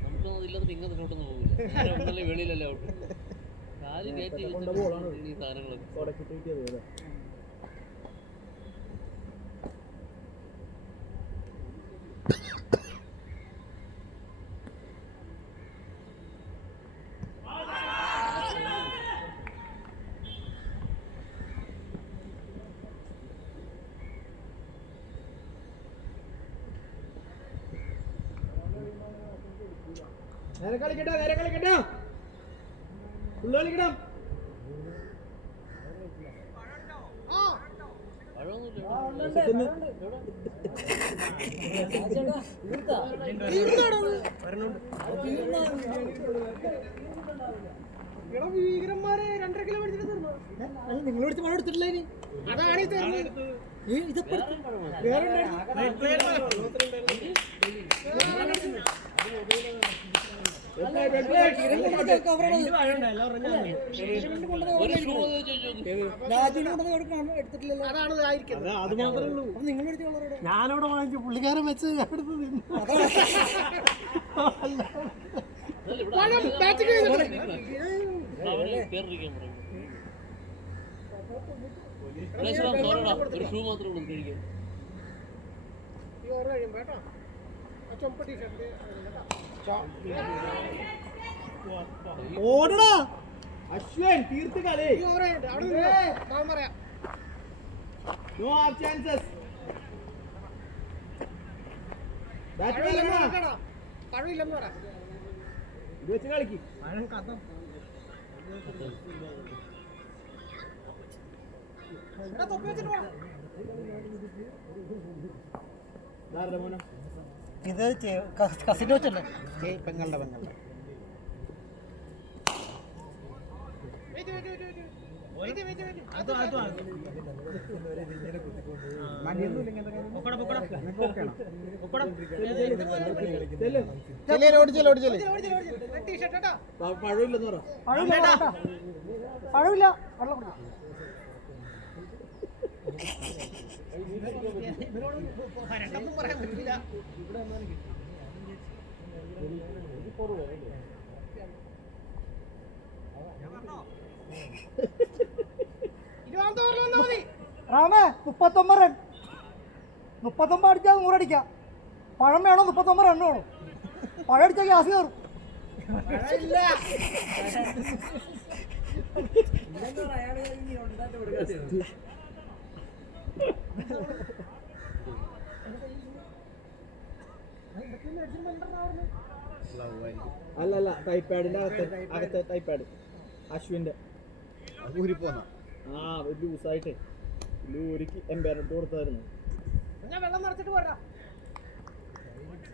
നമുക്കൊന്നും ഇല്ലാതെ ഇങ്ങനെ ഇങ്ങോട്ടൊന്നും പോകില്ല. വെളിയിലല്ലേ ഔട്ട് കാല് കയറ്റി വെച്ചിട്ട് ഈ സാധനങ്ങളൊക്കെ. നേരെ കളിക്കട്ടെ ഫുള്ള് കളിക്കണം ഭീകരന്മാരെ 2.5 കിലോ മേടിച്ചിട്ട് തീർന്നു. നിങ്ങൾ വിളിച്ച് മഴ എടുത്തിട്ടില്ല ഇനി? അതാണ് ഈ തീർന്നത്. ഇതൊക്കെ എടുത്തിട്ടില്ലല്ലോ. അതാണ് ആയിരിക്കുന്നത്. അത് മാത്രമേ ഉള്ളൂ നിങ്ങൾ മേടിച്ച കളറോടെ ഞാനവിടെ വാങ്ങിച്ചു പുള്ളിക്കാരൻ വെച്ച് എടുത്ത് തിന്നു പഴം ബാറ്റിംഗ് ചെയ്തിട്ട് കേറിയിരിക്കാൻ പറയും. ഒരു ഷൂ മാത്രമേ ഉള്ളൂ കഴിക്കാൻ. ഈ ഓർമ്മ കഴിയുമ്പോ കേട്ടോ ആ ചുമപ്പ ടീഷർട്ട് ഓടടാ അശ്വിൻ തീർത്ത് കളി. ഈ over ആയിട്ട് അവിടെ നിന്നോ. ഞാൻ പറയാം. No hard chances. Bat കഴിവില്ലെന്ന് വേണം. നോക്കടാ. കഴിവില്ലെന്ന് പറ. ഇത് വെച്ച് കളിക്ക്. എടാ തൊപ്പി വെച്ചിട്ട് വാ. ഇതാരുടെ മോനെ? ഇത് കസിൻ്റെ വെച്ചല്ലേ പെങ്ങളുടെ. വെയിറ്റ്. മടിയൊന്നുമില്ല ഇങ്ങനത്തെ കാര്യം. റെഡ് ടീഷർട്ട് കേട്ടോ. പഴമില്ലെന്ന് പറ. പഴമില്ല വെള്ളം കുടിക്കാം. രണ്ടൊന്നും പറയാൻ പറ്റില്ല. ഇരുപതാമത്തെ ഓവറിൽ വന്നാ മതി. റാമേ 39 റൺ 39 അടിച്ചാൽ 100 അടിക്കാം. പഴം വേണോ 39 റൺ വേണോ? പഴം അടിച്ചാൽ ഗ്യാസ് കയറും. ഇല്ല. അല്ല ടൈപ്പാഡിന്റെ അകത്തെ ടൈപ്പാഡ് അശ്വിന്റെ ഊരിപ്പോന്ന ലൂസായിട്ട് ലൂരിക്ക് എംബാരട്ട് കൊടുത്തായിരുന്നു. ഞാൻ വെള്ളം നിറച്ചിട്ട് പോരാ.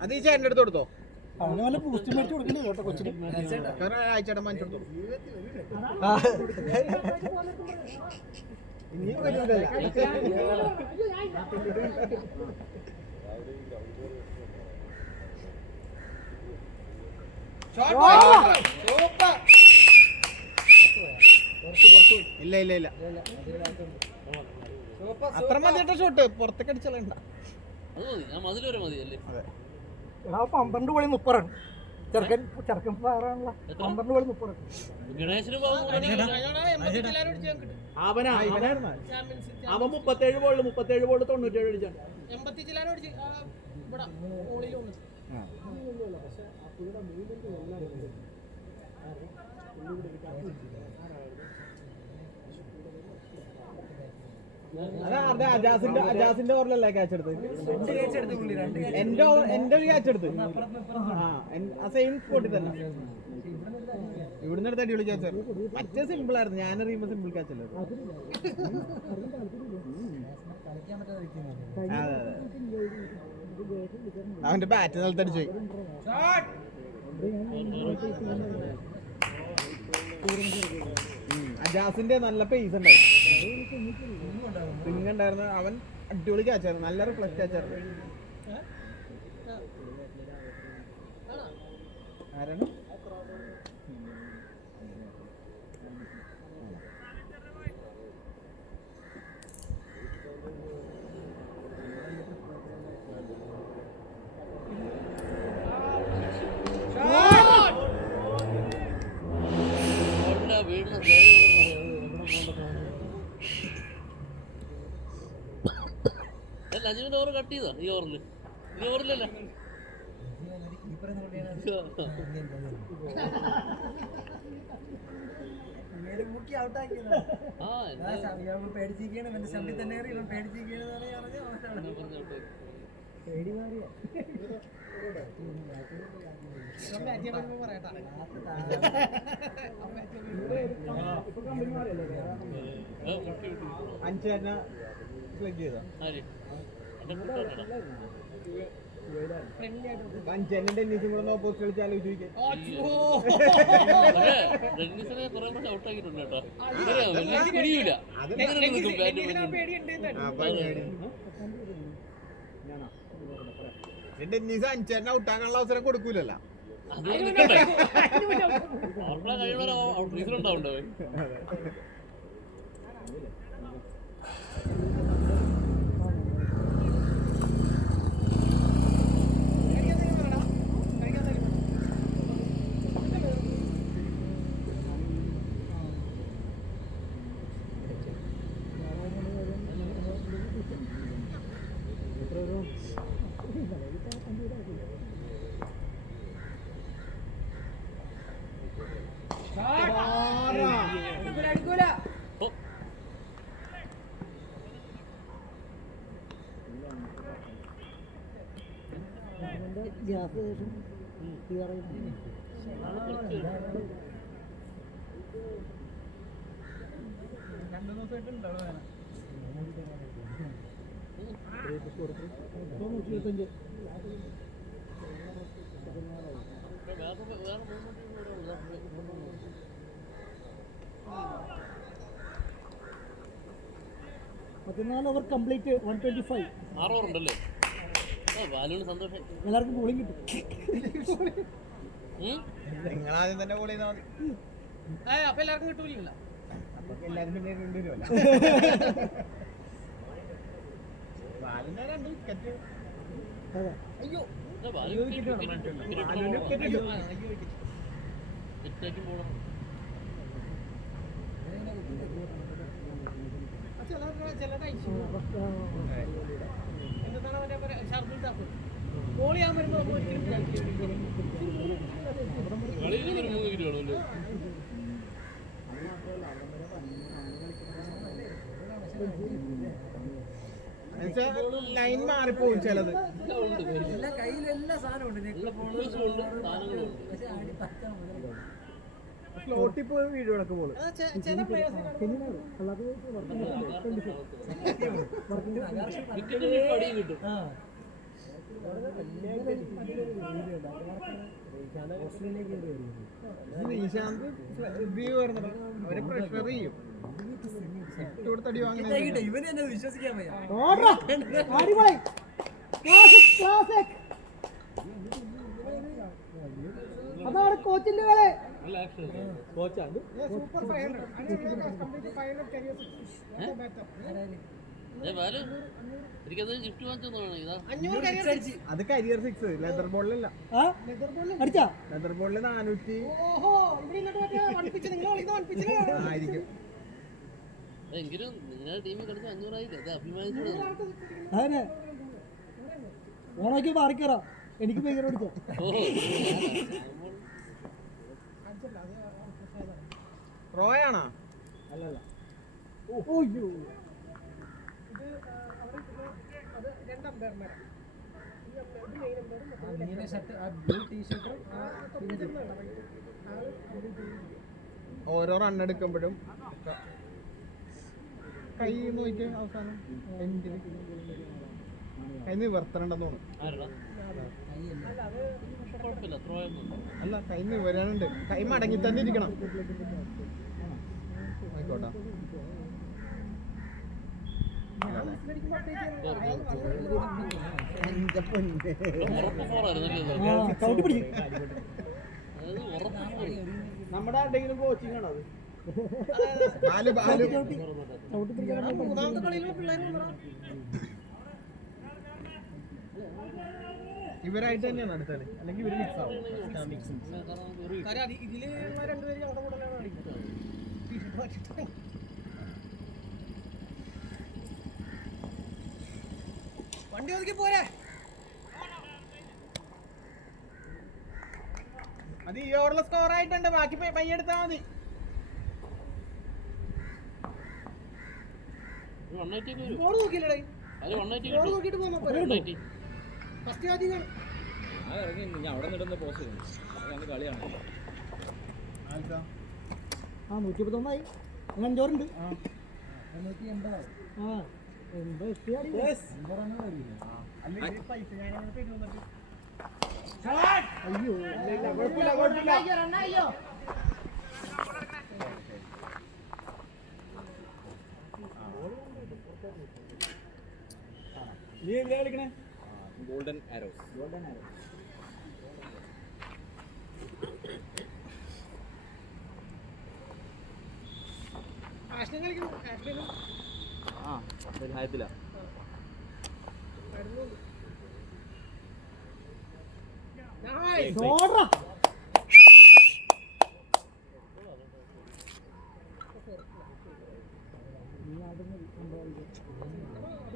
അത് ഈ ചേട്ടൻ്റെ അടുത്ത് കൊടുത്തോ? അവന് വല്ല ബൂസ്റ്റ് മേടിച്ച് കൊടുക്കണ്ടേ കേട്ടോ കൊച്ചിന്. ആഴ്ചയുടെ മാറ്റി കൊടുത്തു. ഇല്ല അത്ര മതിയായിട്ട് ഷോട്ട് പുറത്തേക്ക് അടിച്ചളയണ്ട. അത് മതി, ഞാൻ മതിൽ വരെ മതി അല്ലേ? എടാ 12 ബോളിൽ 30 റൺ. ചെറുക്കൻ ഫയറാണല്ലോ. 12 ബോളിൽ 30 റൺ. ഗണേശന് അവനാ അവൻ 37 ബോളിൽ 97 അടിച്ചാണ്. 80 ചില്ലാനോ അടിച്ച് ഇവിടെ മുകളിൽ വന്നു. അജാസിന്റെ ഓവറിലല്ലേ ക്യാച്ച് എടുത്തത്? എന്റെ ഒരു ക്യാച്ച് എടുത്ത് സെയിം സ്പോട്ടിൽ തന്നെ ഇവിടുന്ന് എടുത്ത് അടിപൊളി ക്യാച്ച് ആയിരുന്നു. മറ്റേ സിമ്പിൾ ആയിരുന്നു, ഞാൻ അറിയുമ്പോ സിമ്പിൾ ക്യാച്ച് അല്ലേ. അതെ അവന്റെ ബാറ്റ് നിലത്തടിച്ചു പോയി. അജാസിന്റെ നല്ല പേസ് ഉണ്ടായി, സ്വിംഗ് ഉണ്ടായിരുന്നു. അവൻ അടിപൊളി ക്യാച്ചായിരുന്നു, നല്ല റിഫ്ലക്സ് ക്യാച്ചായിരുന്നു. ആരാണ്? അജിമിന്റെ ഓവർ കട്ട് ചെയ്താ ഈ ഓവറിൽ? ഈ ഓവറിലല്ല, അഞ്ചേനെ സെലക്ട് ചെയ്തോ? അഞ്ചേനെ ടെന്നീസും കൂടെ നോക്കി കളിച്ചാലോ ചോദിക്കാം. ഡെന്നിസിനെ കുറെ പ്രാവശ്യം ഔട്ട് ആക്കിയിട്ടുണ്ട് കേട്ടോ. പിടിയൂല, ടെന്നീസ് അഞ്ചേനെ ഔട്ടാക്കാനുള്ള അവസരം കൊടുക്കൂലല്ലോ. അത് നിൽക്കട്ടെ, അവരുടെ കഴിയുന്ന ഔട്ട് റീസണുണ്ടാവുണ്ടോ? ഗ്യാസ് തീരാറായി. പതിനാല് ഓവർ കംപ്ലീറ്റ് 125. 6 ഓവറുണ്ടല്ലേ? ബാലുവിന് സന്തോഷം. എല്ലാവർക്കും ബോളിംഗ് കിട്ടും. നിങ്ങളാദ്യം തന്നെ ബോൾ ചെയ്താൽ മതി. അപ്പൊ എല്ലാവർക്കും കിട്ടൂല. അപ്പൊ എല്ലാവരും പിന്നെ കൊണ്ടുവരുമല്ലോ. ബാലിന്റെ 2 വിക്കറ്റ്. അതെ. അയ്യോ ചിലരുടെ എന്താണ് അവരെ ഷർദിൽ താപ്പ് ബോൾ ചെയ്യാൻ വരുമ്പോൾ നമ്മൾ ഒരിക്കലും ലൈൻ മാറിപ്പോവും ചിലത്. ഫ്ലോട്ടിൽ പോയി വീഡിയോ എടുക്കും പോള്. ചില പ്ലേയേഴ്സ് ശ്രീശാന്ത് റിവ്യൂ വരുന്നത് അവരെ പ്രഷർ ചെയ്യും. ഇട്ടുകൊടുത്തടി വാങ്ങുന്നത് അടിപൊളി. അതാണ് കോച്ചിന്റെ കളി. Super 500 complete 500 careers batter gift വാങ്ങിച്ചോളൂ. 500 കരിയേഴ്സ്. അത് കരിയർ 6 ലെതർ ബോളിലല്ല. അടിച്ചാ ലെതർ ബോളില് 400 ഓഹോ ഇവിടെ ഇങ്ങോട്ട് മറ്റേ വൺപിച്ച് നിങ്ങൾ കളിക്കുന്ന വൺപിച്ചിലാണ് ആയിരിക്കും. എങ്കിലും നിങ്ങളുടെ ടീമിൽ കളിച്ച 500 ആയില്ലേ? അഭിമാനിച്ചു. അതെ ഓണാക്കി മാറിക്കറാ. എനിക്ക് ഭയങ്കര അടിച്ചോ. റോയാണോ? അല്ലല്ല. അത് രണ്ട് അമ്പയർമാരാണ്. ഓരോ റൺ എടുക്കുമ്പോഴും കൈ നോക്കി അവസാനം എൻഡിൽ കൈ നിവർത്തണുണ്ടെന്ന് തോന്നുന്നു. അല്ല കൈ നിവരാനുണ്ട്. കൈ മടങ്ങി തന്നെ ഇരിക്കണം. ആയിക്കോട്ടെ. നമ്മുടെ ആരുടെങ്കിലും കോച്ചിങ് ആണോ അത്? മൂന്നാമത്തെ കളിയിലുള്ള പിള്ളേർ ഇവരായിട്ട് തന്നെയാണ് അടുത്തത്, അല്ലെങ്കിൽ ഇവര് മിക്സ് ആവും. കാര്യം ഇതില് രണ്ടുപേരും ഞങ്ങളുടെ കൂടെയാണ് വണ്ടി ഒതുക്കി പോരെ. അത് ഈ ഓവറിലെ സ്കോർ ആയിട്ടുണ്ട്. ബാക്കി പയ്യെടുത്താൽ മതി. ബോൾ നോക്കിയില്ലേ? ബോൾ നോക്കിയിട്ട് പോന്നോ ഫസ്റ്റ് ആദ്യം അവിടെ നിടുന്ന പോസ്റ്റ് കളിയാണ്. 181 500 അയ്യോ നീ എന്താ കളിക്കണേ? Golden arrows. ആഷ്ലൻ കളിക്കുന്നു. ആഷ്ലനും സഹായത്തില അത്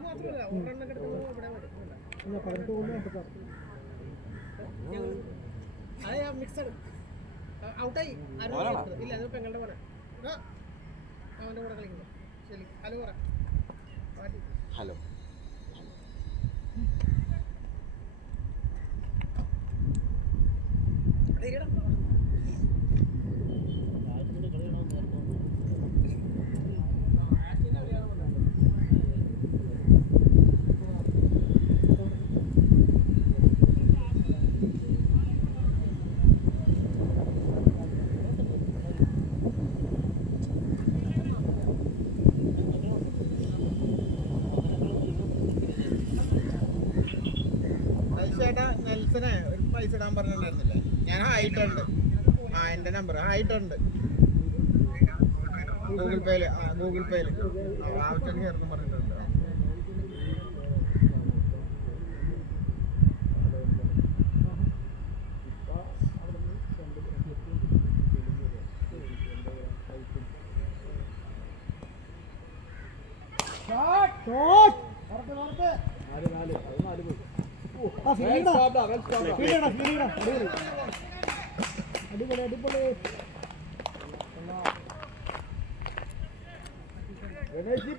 മാത്രമല്ല ഓരെണ്ണം കിടക്കുന്നത് ഇവിടെ അതെ മിക്സഡ് ഔട്ടായി. ഇല്ല അത് പെങ്ങളുടെ പോലെ അവന്റെ കൂടെ കളിക്കുന്നത്. ശരി ഹലോ പറ. ഹലോ ജാക്സനെ ഒരു പൈസ ഇടാൻ പറഞ്ഞിട്ടുണ്ടായിരുന്നില്ലേ? ഞാൻ ആയിട്ടുണ്ട്. എന്റെ നമ്പർ ആയിട്ടുണ്ട് ഗൂഗിൾ പേയില്. ആവശ്യം ചേർന്ന് പറഞ്ഞിട്ടുണ്ട്.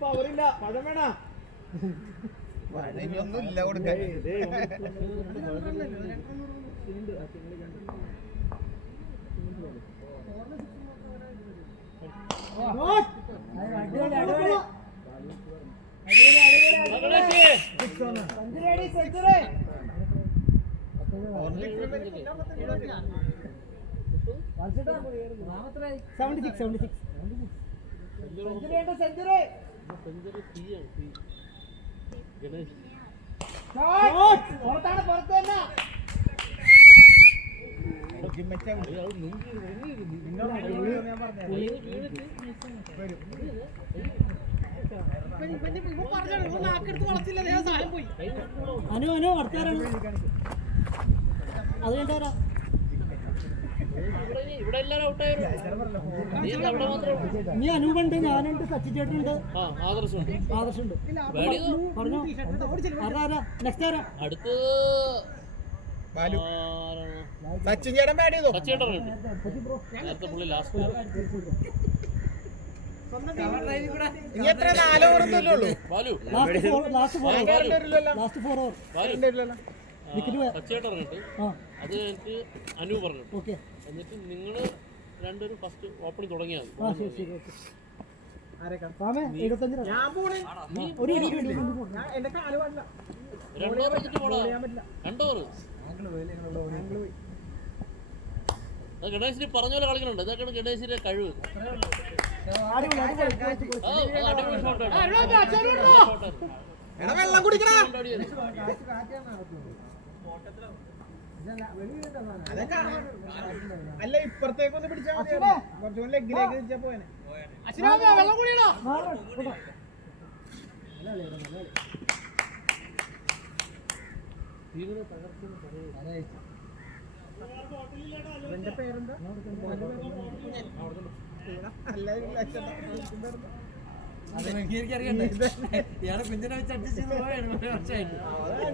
പവറില്ല, പഴം വേണ ഒന്നും ഇല്ല കൊടുക്കാൻ. അനു അടുത്താരാണ്? അത് കണ്ടാരാ? ഇവിടെ എല്ലാരും ഔട്ടായിരുന്നു. നീ അനൂപുണ്ട്, ഞാനുണ്ട്, സച്ചി ചേട്ടനുണ്ട്, ആദർശുണ്ട്. ആദർശുണ്ട്. പറഞ്ഞോ ആരാ നെക്സ്റ്റ് ആരാ? അടുത്ത് സച്ചിൻ ചേട്ടൻ ബാറ്റ് ചെയ്തോ? സച്ചേട്ടൻ നേരത്തെ പുള്ളി ലാസ്റ്റ് ഇനി എത്ര 4 ഓവറൊന്നുമല്ലേ ഉള്ളൂ? ബാലു ലാസ്റ്റ് 4 ഓവർ സച്ചേട്ടൻ പറഞ്ഞിട്ട് അത് എനിക്ക് അനു പറഞ്ഞിട്ട്. ഓക്കെ, എന്നിട്ട് നിങ്ങൾ രണ്ടുപേരും ഫസ്റ്റ് ഓപ്പണിംഗ് തുടങ്ങിയാൽ മതി. ഞാൻ പോണേ. എന്റെ കാല് പാടില്ല. 2 ഓവർ വെച്ചിട്ട് പോടാ. 2 ഓവർ ഗണേശിന് പറഞ്ഞ പോലെ കളിക്കുന്നുണ്ട്. ഇതൊക്കെയാണ് ഗണേശിന്റെ കഴിവ്. അടിപൊളി ഷോട്ടാണ്. എടാ വെള്ളം കുടിക്കണ. അല്ല ഇപ്പുറത്തേക്കൊന്ന് പിടിച്ചാൽ മതി. കുറച്ചുകൂടി ലെഗിലേക്ക് തിരിച്ചാ പോയനെ. വെള്ളം കുടിക്കണോ? ഇവന്റെ പേരെന്താ?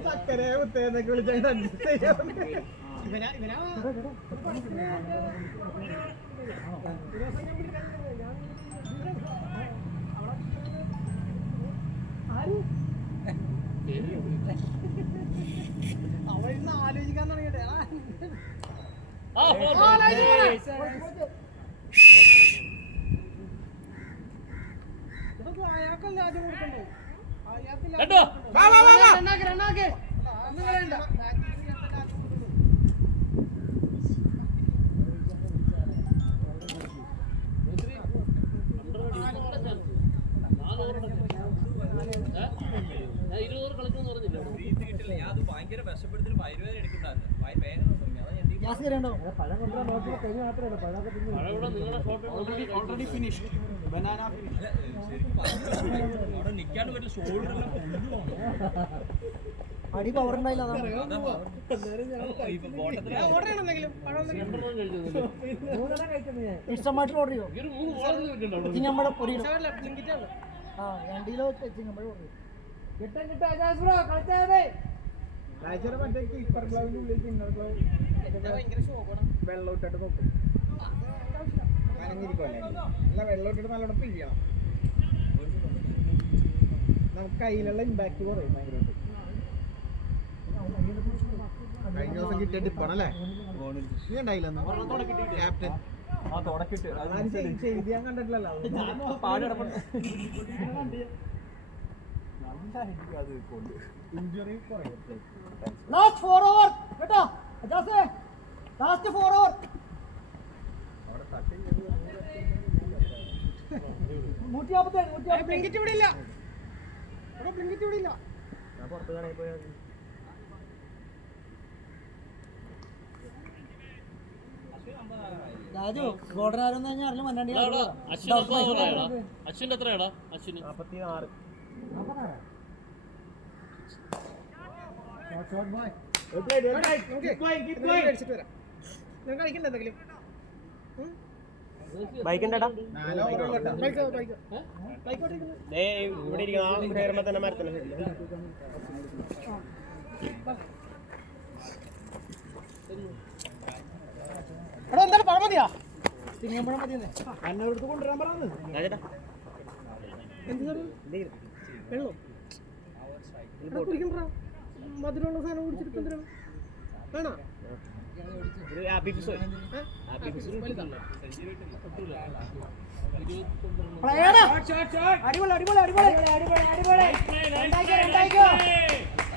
ചക്കരെ കുത്തേന്നൊക്കെ വിളിച്ചാൽ അഡ്ജസ്റ്റ് ചെയ്യാൻ. അവളിന്ന് ആലോചിക്കാൻ തുടങ്ങിയിട്ടേ അയാൾക്കല്ല ആദ്യം കൊടുക്കണ്ടേ? രണ്ടാക്ക് ഞാൻ 20 ഓവർ കളിക്കുമെന്ന് പറഞ്ഞില്ല. നിങ്ങളുടെ ഷോട്ട് ഓൾറെഡി ഫിനിഷ്. ബനാന അടി പവർ ഉണ്ടായില്ല. ഇഷ്ടമായിട്ട് ഓർഡർ ചെയ്യോ? നമ്മുടെ ഒരു 2 കിലോ വെച്ച് നമ്മുടെ ഓർഡർ ചെയ്യും. മറ്റേ കീപ്പർ ഗ്ലൗവിന്റെ ഉള്ളിലേക്ക് ഇന്നർ ഗ്ലൗ വെള്ളം ഇട്ടിട്ട് നോക്കും. നനഞ്ഞിരിക്കുമല്ലേ? അല്ല വെള്ളം ഇട്ടിട്ട് നല്ലോണം പിഴിയണം. നമുക്ക് കയ്യിലുള്ള ഇമ്പാക്ട് കുറയും ഭയങ്കരമായിട്ട്. കഴിഞ്ഞ ദിവസം കിട്ടിയ ടിപ്പാണല്ലേ? നീ ഉണ്ടായില്ലെന്നോ ക്യാപ്റ്റൻ? ചെയ്ത് ഞാൻ കണ്ടിട്ടില്ലല്ലോ. ഇഞ്ചുറി കുറയും. ലാസ്റ്റ് 4 ഓവർ കേട്ടോ. Last 4 over. 157 ബ്ലിങ്കിറ്റ് ഇവിടെ ഇല്ല. ബ്ലിങ്കിറ്റ് ഇവിടെ ഇല്ല. രാജു ഗോൾഡൻ ആരെന്ന് കഴിഞ്ഞാൽ ആരെങ്കിലും മന്നാണ്ടി അശ്വിൻ അശ്വിന്റെ എത്രയാടാ അശ്വിന് 46. മേടിച്ചിട്ട് വരാം. ഞാൻ കഴിക്കണ്ട എന്തെങ്കിലും ബൈക്ക് ഉണ്ടേടാ ബൈക്ക് ഓടിക്കുന്നു. ഇവിടെ ഇരിക്കുന്ന കയറുമ്പോ തന്നെ മരത്തിന് എടാ എന്താണ് പഴം മതിയാ? തിങ്ങമ്പഴം മതിയെന്നേ. എന്നോടത്ത് കൊണ്ടുവരാൻ പറഞ്ഞു. എന്ത് സാധനം? വെള്ളം എടാ കുടിക്കണ്ട. മധുരമുള്ള സാധനം കുടിച്ചിട്ട് എന്തിനാണ് വേണോ? അടിപൊളി അടിപൊളി അടിപൊളി അടിപൊളി അടിപൊളി. രണ്ടായിക്കോ.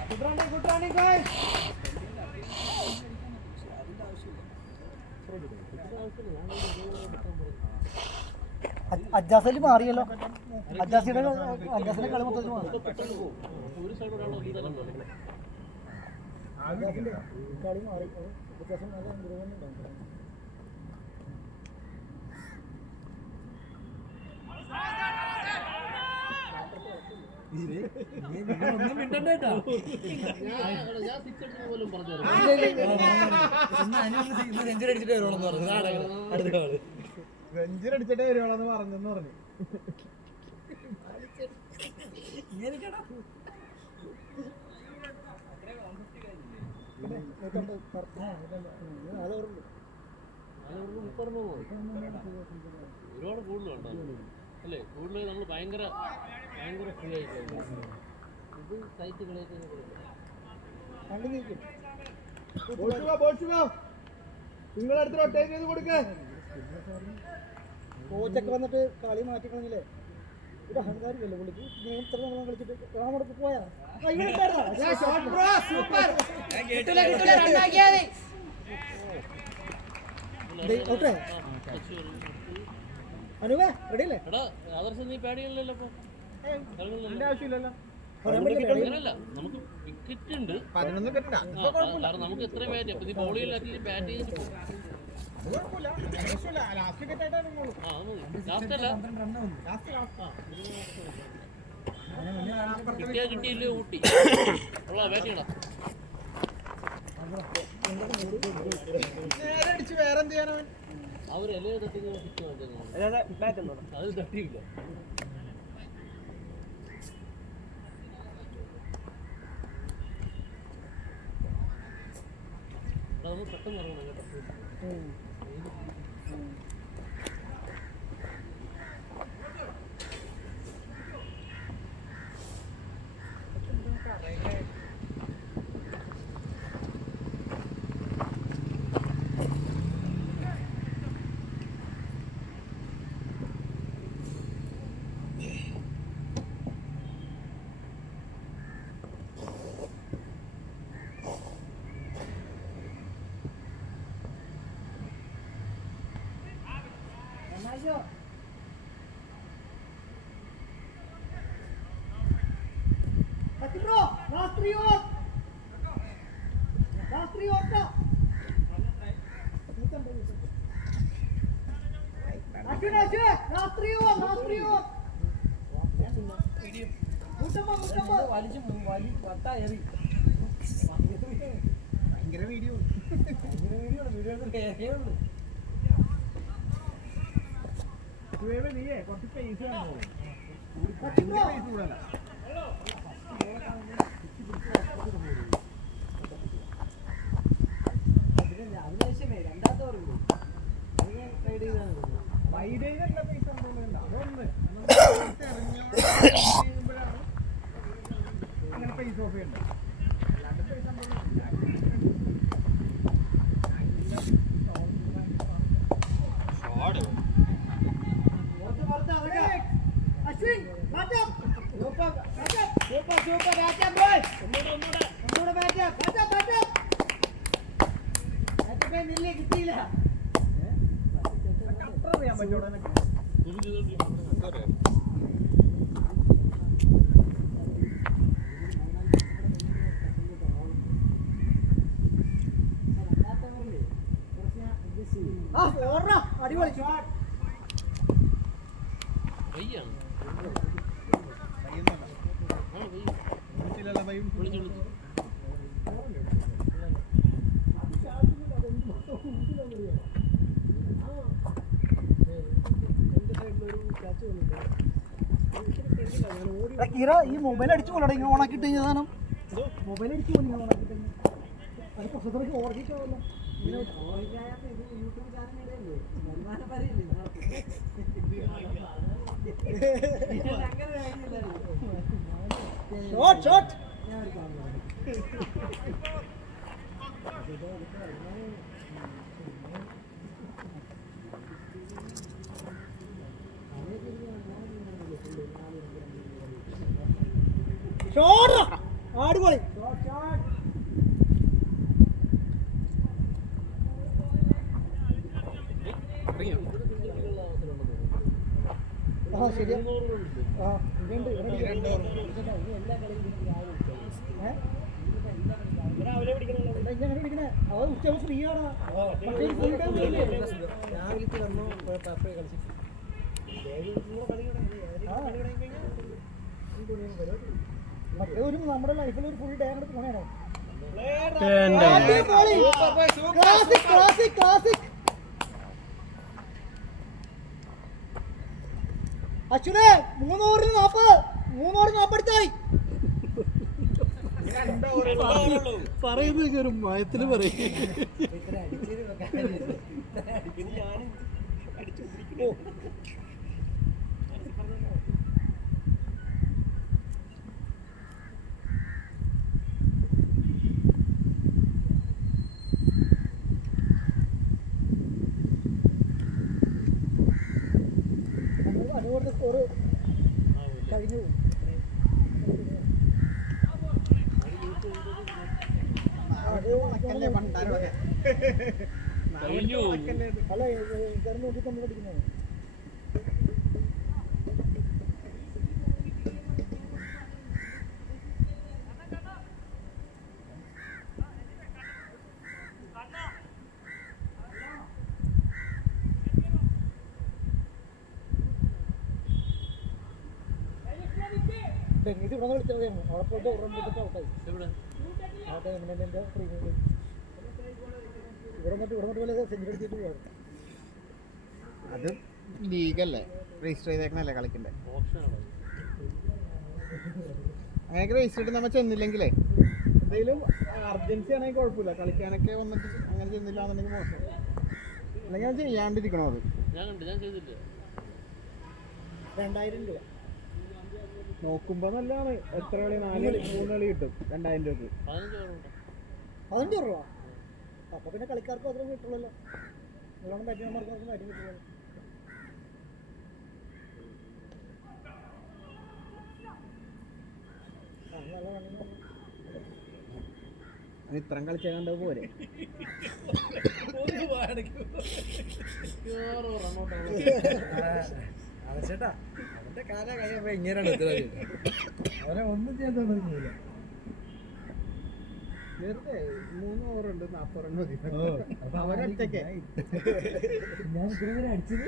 Good running guys. അജാസലി മാറിയല്ലോ. അജാസിയുടെ കളി മൊത്തത്തിൽ മാറി. ഒരു സൈഡ് ഒരാളോ കളി മാറി. വ്യത്യാസം നല്ല ഉണ്ടാവും. വെഞ്ചിനടിച്ചിട്ടേ വരുവോളെന്ന് പറഞ്ഞെന്ന് പറഞ്ഞു. ഒരുപാട് കൂടുതലുണ്ടോ അല്ലേ? കൂടുതൽ നമ്മൾ ഭയങ്കര ഫ്രീ ആയിട്ട് ഇത് സൈറ്റ് കളിയൊക്കെ നിങ്ങളടുത്ത് റൊട്ടേറ്റ് ചെയ്ത് കൊടുക്കേ. കോച്ചൊക്കെ വന്നിട്ട് കളി മാറ്റിക്കളഞ്ഞില്ലേ? ഒരു അഹങ്കാരില്ലല്ലോ പുള്ളിക്ക്. ഇത്ര നമ്മൾ കളിച്ചിട്ട് അങ്ങോട്ട് പോയാ അനുവേ റെഡിയല്ലേ? എടാ ആദർശം നീ പേടിയല്ലോ ഇപ്പൊ ആവശ്യമില്ലല്ലോ. അങ്ങനല്ല, നമുക്ക് വിക്കറ്റ് ഉണ്ട് 11 കിട്ടണ്ട. കാരണം നമുക്ക് എത്ര ബാറ്റ് അപ്പൊ ഈ ബോളിലാക്കി ബാറ്റ് ചെയ്തിട്ട് ലാസ്റ്റ് കിട്ടായിട്ടാണ് ലാസ്റ്റ് അല്ല കിട്ടിയാ കിട്ടിയില്ലേ ഊട്ടി ബാറ്റ് ചെയ്യണം. നേരെ അടിച്ച് വേറെ എന്ത് ചെയ്യാനവൻ? അവർ ഇലയെ തട്ടി അത് തട്ടിയില്ല. നമ്മൾ പെട്ടെന്ന് ഇറങ്ങണം കേട്ടോ. ഭയങ്കര വീഡിയോ നീയേ കുറച്ച് സ്പേസ് വേണോ? സ്പേസ് കൂടല്ല. വൈഡേജല്ല പൈസ അതൊന്ന് ചെയ്യുമ്പോഴാണ് അങ്ങനെ പൈസ ഓഫ് ചെയ്യണ്ടത്. അല്ലാണ്ട് പൈസ കിട്ടിയില്ല. അറിയാൻ പറ്റൂടെ? കീറ ഈ മൊബൈൽ അടിച്ചു പോലടാ ഇങ്ങനെ ഓണാക്കിട്ട് കഴിഞ്ഞാൽ മൊബൈൽ അടിച്ചു പോലെ ഇങ്ങനെ ഓണാക്കിട്ട് അത് പ്രൊസസറൊക്കെ ഓർജിക്കാവല്ലോ ഷോട്ട് ഷോട്ട് ഷോട്ട് ആടുപൊളി ആ ശരിയാ ആ ഇതുണ്ട് രാവിലെ പിടിക്കണേ അവ ഉച്ച ഫ്രീ ആണോ രാവിലെ വന്നു മറ്റേ ഒരു നമ്മുടെ ലൈഫിൽ ഒരു ഫുൾ ഡേ അങ്ങോട്ട് പോണേണോ ക്ലാസിക് ക്ലാസിക് ക്ലാസിക് അച്ഛനെ 3 ഓവറിൽ 40 എടുത്തായി പറയുന്ന ഒരു മയത്തില് പറയും അതുകൊണ്ട് സ്കോർ കഴിഞ്ഞു അല്ല ഇതറിന് നോക്കി നമ്മൾ പഠിക്കുന്നത് ഇത് ഇവിടെ വിളിച്ചതാണ് അവിടെ പോയിട്ട് ഉറമ്പിട്ട് ഔട്ടായി അവിടെ എമിനൻ്റെ പ്രീമിയം ഇവിടെ പോലെ സെഞ്ചുറി അടിച്ചിട്ട് പോകാം അത് ലീഗല്ലേ രജിസ്റ്റർ ചെയ്തേക്കണല്ലേ കളിക്കണ്ടേ അങ്ങനെയൊക്കെ രജിസ്റ്റർ ചെയ്ത് നമ്മൾ ചെന്നില്ലെങ്കിലേ എന്തെങ്കിലും അർജൻസി ആണെങ്കിൽ കുഴപ്പമില്ല കളിക്കാനൊക്കെ വന്നിട്ട് അങ്ങനെ ചെന്നില്ല എന്നുണ്ടെങ്കിൽ മോശം അല്ലെങ്കിൽ അത് ചെയ്യാണ്ടിരിക്കണോ അത് ഞാൻ ചെയ്തില്ല 2000 രൂപ നോക്കുമ്പോ നല്ലതാണ് എത്ര കളി 3 കളി കിട്ടും 2000 രൂപക്ക് 15 രൂപ അപ്പൊ പിന്നെ കളിക്കാർക്ക് അത്രയും കിട്ടുള്ളല്ലോ നല്ലോണം ബാറ്റിംഗർമാർക്ക് നമുക്ക് ബാറ്റിംഗ് കിട്ടുള്ളൂ നല്ല റണ്ണിങ് ഇത്രയും കളിച്ചാൽ പോരെ ചേട്ടാ അവന്റെ കാല കഴിയുമ്പോ ഇങ്ങനെയാണ് അവനെ ഒന്നും ചെയ്യാൻ തോന്നുന്നില്ല വെറുതെ 3 ഓവറുണ്ട് 40 റൺ മതി അവരൊറ്റയ്ക്ക് ഞാൻ ഇത്രയും അടിച്ചത്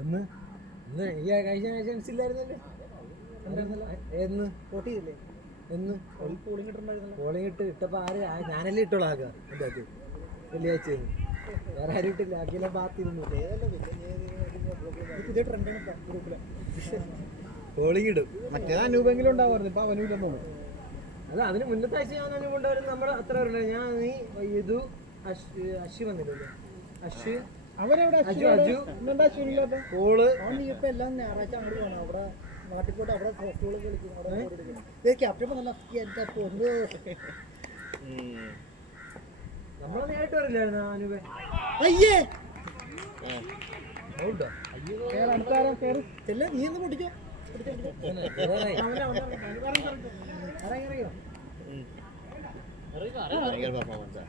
ഇന്ന് ഈ കഴിഞ്ഞ ചാൻസ് ഇല്ലായിരുന്നല്ലേ എന്ന് വോട്ട് ചെയ്തില്ലേ എന്ന് പോളിംഗ് ഇട്ടുണ്ടായിരുന്നല്ലോ പോളിംഗ് ഇട്ടപ്പോ ആര് ഞാനല്ലേ ഇട്ടോളൂ ആകെ എൻ്റെ അത് വെള്ളിയാഴ്ച വേറെ ആരും ഇട്ടില്ല ആക്കിയെല്ലാം പാത്തിരുന്നു പുതിയ ട്രെൻഡാണ് ഗ്രൂപ്പില് പോളിംഗ് ഇടും മറ്റേത് അനൂപെങ്കിലും ഉണ്ടാവാറുണ്ട് ഇപ്പൊ അവനും ഇല്ലെന്ന് തോന്നുന്നു അല്ല അതിന് മുന്നത്തെ ആഴ്ച ഞാൻ തന്നെ കൊണ്ടുവരുന്നത് നമ്മൾ അത്ര വരില്ല ഞാൻ നീ ഇതു അശ്വി വന്നില്ലല്ലോ അശ്വി അവരെവിടെ കോള് അവൻ നീ ഇപ്പൊ എല്ലാം ഞായറാഴ്ച അങ്ങോട്ട് പോകണം അവിടെ നാട്ടിൽ പോയിട്ട് അവിടെ ഫെസ്റ്റിവൽ കളിക്കും അവിടെ ക്യാപ്റ്റൻ നല്ല എന്റെ പൊന്ന് നമ്മളെ നേരിട്ട് വരില്ലായിരുന്നു അനുപേ അയ്യേ ഔട്ടോ ചെല്ല നീ ഒന്ന് പൊട്ടിച്ചോ ഇറങ്ങിയോ ഭയങ്കര പെർഫോമൻസാ.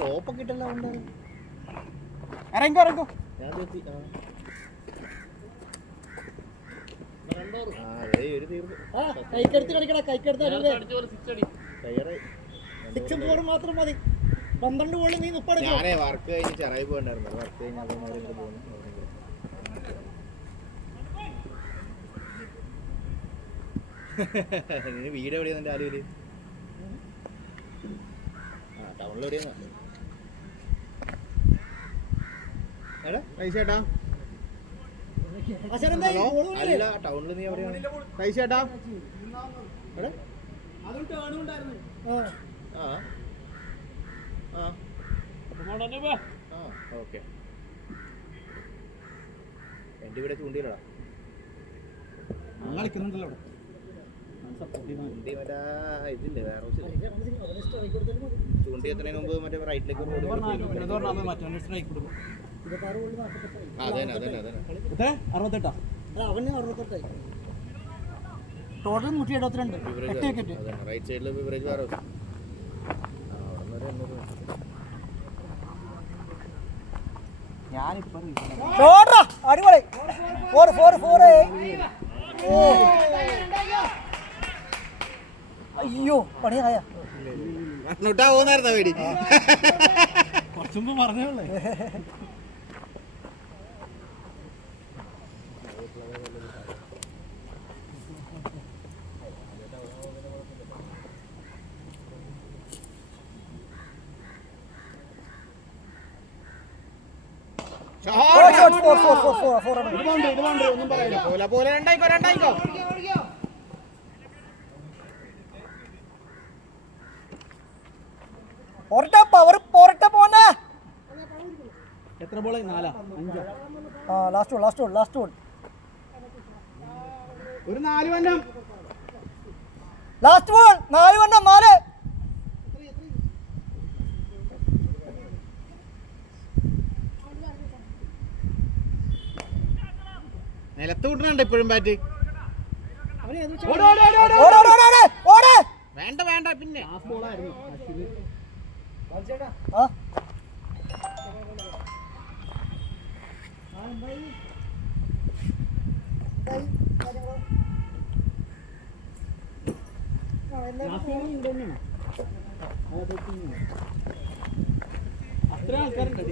റോപ്പൊക്കെ ഇട്ടല്ല ഉണ്ടായിരുന്നു. ഇറങ്ങിക്കോ ഇറങ്ങിക്കോ. ഞാൻ തെറ്റി. ഒരു തീർന്നു. കൈക്കെടുത്ത് കളിക്കടാ, കൈക്കെടുത്ത് നേരത്തെ അടിച്ച പോലെ 6 അടി. കയ്യറായി. 6 4 മാത്രം മതി. 12 ഗോളിൽ നീ 30 അടിച്ചോ. ഞാനേ വർക്ക് കഴിഞ്ഞ് ചെറായി പോകണ്ടായിരുന്നു. വർക്ക് കഴിഞ്ഞ് അതേമാതിരി പോകുന്നു. വീട് എവിടെയാണ് എൻ്റെ ആലുവല്? ടൗണിൽ എവിടെയാ? പൈസേട്ടാ അല്ല, ടൗണിൽ നീ എവിടെയാണ്? പൈസേട്ടാ എവിടെ? ആ ആ ആ ഓക്കെ. എൻ്റെ ഇവിടെ ചൂണ്ടിയില്ലടാ. കളിക്കുന്നുണ്ടല്ലോ അവിടെ. ചൂണ്ടി മറ്റേ ഇതില്ലേ, വേറെ ചൂണ്ടി എത്തുന്നതിന് മുമ്പ് മറ്റേ റൈറ്റിലേക്ക് റോഡ്. അതന്നെ അതന്നെ അതന്നെ. 68 അവന് 68 ടോട്ടൽ 172 8 വിക്കറ്റ്. അതന്നെ റൈറ്റ് സൈഡിൽ ബിവറേജ് വേറെ അവിടെ വരെ 800. അടിപൊളി 4 അയ്യോ പണിയായ പോകുന്നായിരുന്ന പേടി. കുറച്ചുമ്പ് പറഞ്ഞോളേ. ഒന്നും പറയില്ല. പോലെ രണ്ടായിക്കോ. പവർ പോരട്ടെ പോന്നെ. എത്ര ബോള്? 4 5. ലാസ്റ്റ് ബോൾ ഒരു 4 വണ്ണം. ലാസ്റ്റ് ബോൾ 4 വണ്ണം 4. നിലത്ത് വിട്ടണുണ്ട് ഇപ്പോഴും ബാറ്റ്. വേണ്ട പിന്നെ അത്ര ആൾക്കാരുണ്ട്.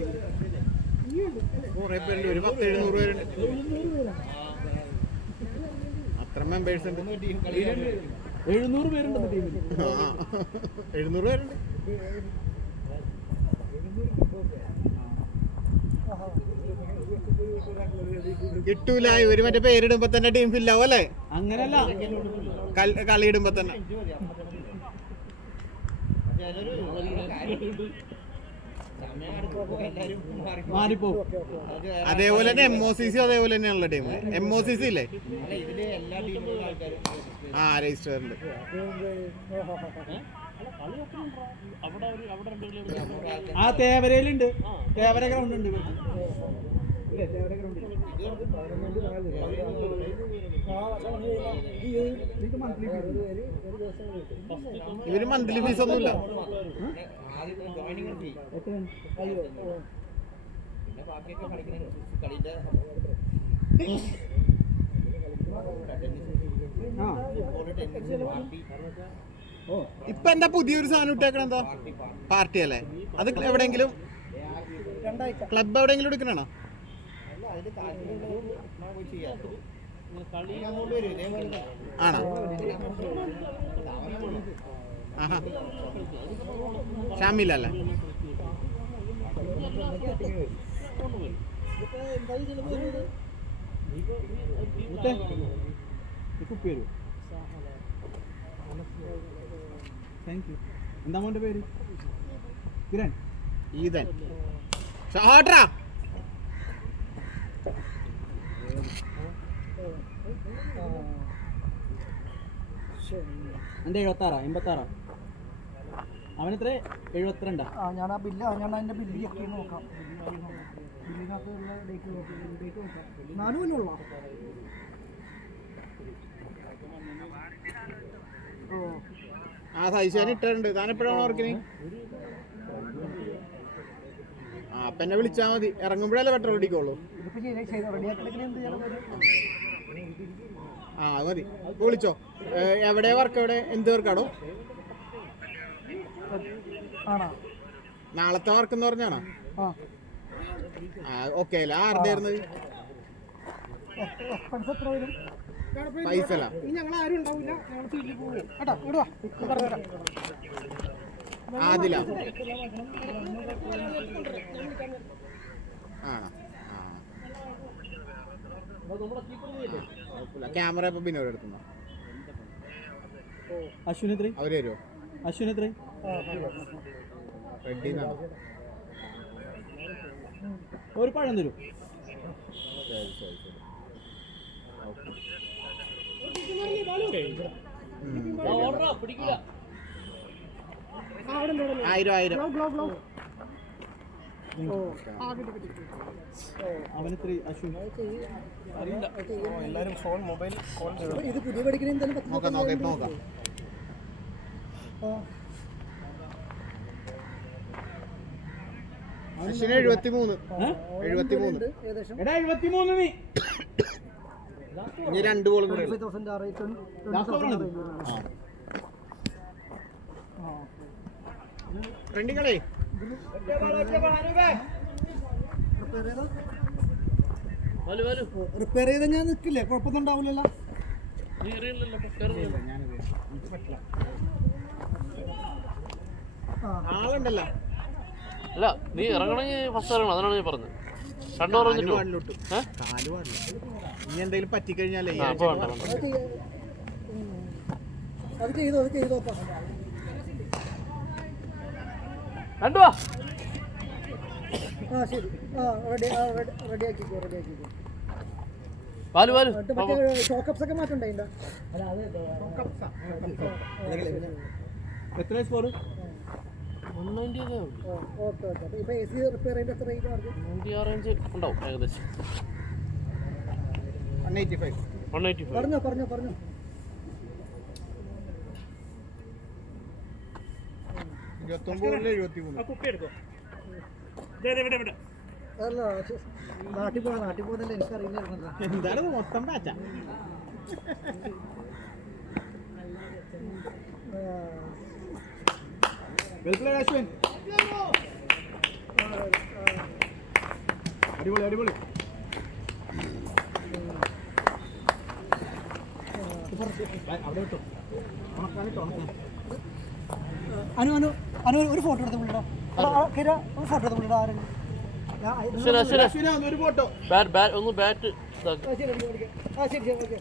കുറെ പേരുണ്ട്. ഒരു 10-700 പേരുണ്ട്. അത്ര മെമ്പേഴ്സ് ഉണ്ട്. 700 പേരുണ്ട് ടീമിൽ. 700 പേരുണ്ട്. കിട്ടൂല. ഇവര് മറ്റേ പേരിടുമ്പോ തന്നെ ടീം ഫില്ലാവും അല്ലേ? അങ്ങനല്ല, കളി ഇടുമ്പോ തന്നെ. മാറിപ്പോ. അതേപോലെ തന്നെ MOCC അതേപോലെ തന്നെയാണല്ലോ ടീം. MOCC ഇല്ലേ? ആ രജിസ്റ്ററിൽ ആ തേവരയിലുണ്ട്. തേവര ഗ്രൗണ്ട് ഉണ്ട്. ഇവര് മന്ത്ലി ഫീസ് ഒന്നുമില്ല. ഇപ്പൊ എന്താ പുതിയൊരു സാധനം ഇട്ടേക്കണ? എന്താ പാർട്ടി അല്ലേ? അത് എവിടെയെങ്കിലും ക്ലബ് എവിടെയെങ്കിലും എടുക്കണോ? ആണോ? ആഹാ, ഷാമിലല്ലേ? Thank you. എന്താ മോന്റെ പേര്? കിരൺ. ഈതൻ. ഷാട്രാ. എൻ്റെ 76 86. അവനെത്ര? 72. ഞാൻ ആ ബില്ല് ഞാൻ അതിന്റെ ബില്ല് ചെക്ക് ചെയ്ത് നോക്കാം. ബില്ലിനകത്തുള്ള ഡേറ്റ് നോക്കാം. 4 കൊല്ലമുള്ള. ആ സൈസ് ഞാൻ ഇട്ടിട്ടുണ്ട്. താൻ എപ്പോഴാണ് ഓർക്കിന്? ആ അപ്പം എന്നെ വിളിച്ചാൽ മതി. ഇറങ്ങുമ്പോഴല്ലേ പെട്രോൾ അടിക്കുള്ളൂ. ഇതിപ്പോ റെഡിയാക്കണമെങ്കിൽ എന്ത് ചെയ്യണം? ആ അത് മതി. ഇപ്പൊ വിളിച്ചോ. എവിടെ വർക്ക്? എവിടെ? എന്ത് വർക്കാണോ? ആണോ? നാളത്തെ വർക്ക് എന്ന് പറഞ്ഞാണോ? ആ ഓക്കെ അല്ല. ആരുടെ ആയിരുന്നത്? എക്സ്പെൻസ് എത്ര വരും? പൈസ അല്ല. ഇനി ഞങ്ങൾ ആരും ഉണ്ടാവില്ല, ഞങ്ങൾ ഫീൽഡിൽ പോകും കേട്ടോ. ഇടുവാ പറഞ്ഞുതരാം. അതില ക്യാമറ ഇപ്പൊ പിന്നെ എടുത്തുന്നോ? അശ്വിനെത്ര? അവര് വരുമോ? അശ്വിനെത്ര? റെഡിന്നാണോ? ഒരു പഴം തരും. ശരി ശരി ശരി. പിടിക്കില്ല. 1000 അവനെത്ര? അശ്വിൻ അറിയില്ല. എല്ലാരും ഫോൺ മൊബൈൽ കോൾ ചെയ്തു. ഇത് പുതിയ പഠിക്കണ എന്തായാലും നോക്കാം നോക്കാം ഇപ്പൊ നോക്കാം. അശ്വിന് 73. ഏകദേശം എടാ 73 നീ ഇനി 2 ബോളും കൂടെ 25,000 ഫ്രണ്ടിങ്ങളെ റിപ്പയർ ചെയ്ത് ഞാൻ നിൽക്കില്ലേ? കുഴപ്പമൊന്നും ഉണ്ടാവില്ലല്ലോ. നീ അറിയില്ലല്ലോ. കയറുന്നില്ല. ആളുണ്ടല്ലോ. അല്ല നീ ഇറങ്ങണമെങ്കിൽ ഫസ്റ്റ് ഇറങ്ങണം. അതിനാണ് ഞാൻ പറഞ്ഞത്. രണ്ടു പറഞ്ഞിട്ടോ? പാടിലോട്ട് കാല് പാടില്ല. ഇനി എന്തെങ്കിലും പറ്റിക്കഴിഞ്ഞാലേ വേണ്ട വേണ്ട. അത് ചെയ്തോ രണ്ടുവാ. ആ ശരി. റെഡി ആക്കിക്കോ. വാലു മറ്റേ ഷോക്കപ്സ് ഒക്കെ മാറ്റണ്ടേ? എത്ര സ്കോർ? 190 ഒക്കെ ഓക്കെ. ഇപ്പൊ AC റിപ്പയർ ചെയ്യേണ്ട എത്ര റേഞ്ച് മാർക്ക്? 90 റേഞ്ച് ഉണ്ടാവും ഏകദേശം. 185. 185. പറഞ്ഞോ 29 73. കുപ്പി എടുക്കോ? അല്ല നാട്ടിൽ പോകുന്നില്ല, എനിക്കറിയില്ലായിരുന്നല്ലോ. എന്താണ് മൊത്തം പാച്ച? അശ്വിൻ അടിപൊളി. അവിടെ കിട്ടും. അനു ഒരു ഫോട്ടോ എടുത്ത് വിളിടോ. ഒരു ഫോട്ടോ എടുത്ത് വിളിടോ. ആരെങ്കിലും അശ്വിന ഒരു ഫോട്ടോ. ഒന്ന് ബാറ്റ് ശരി ഓക്കെ.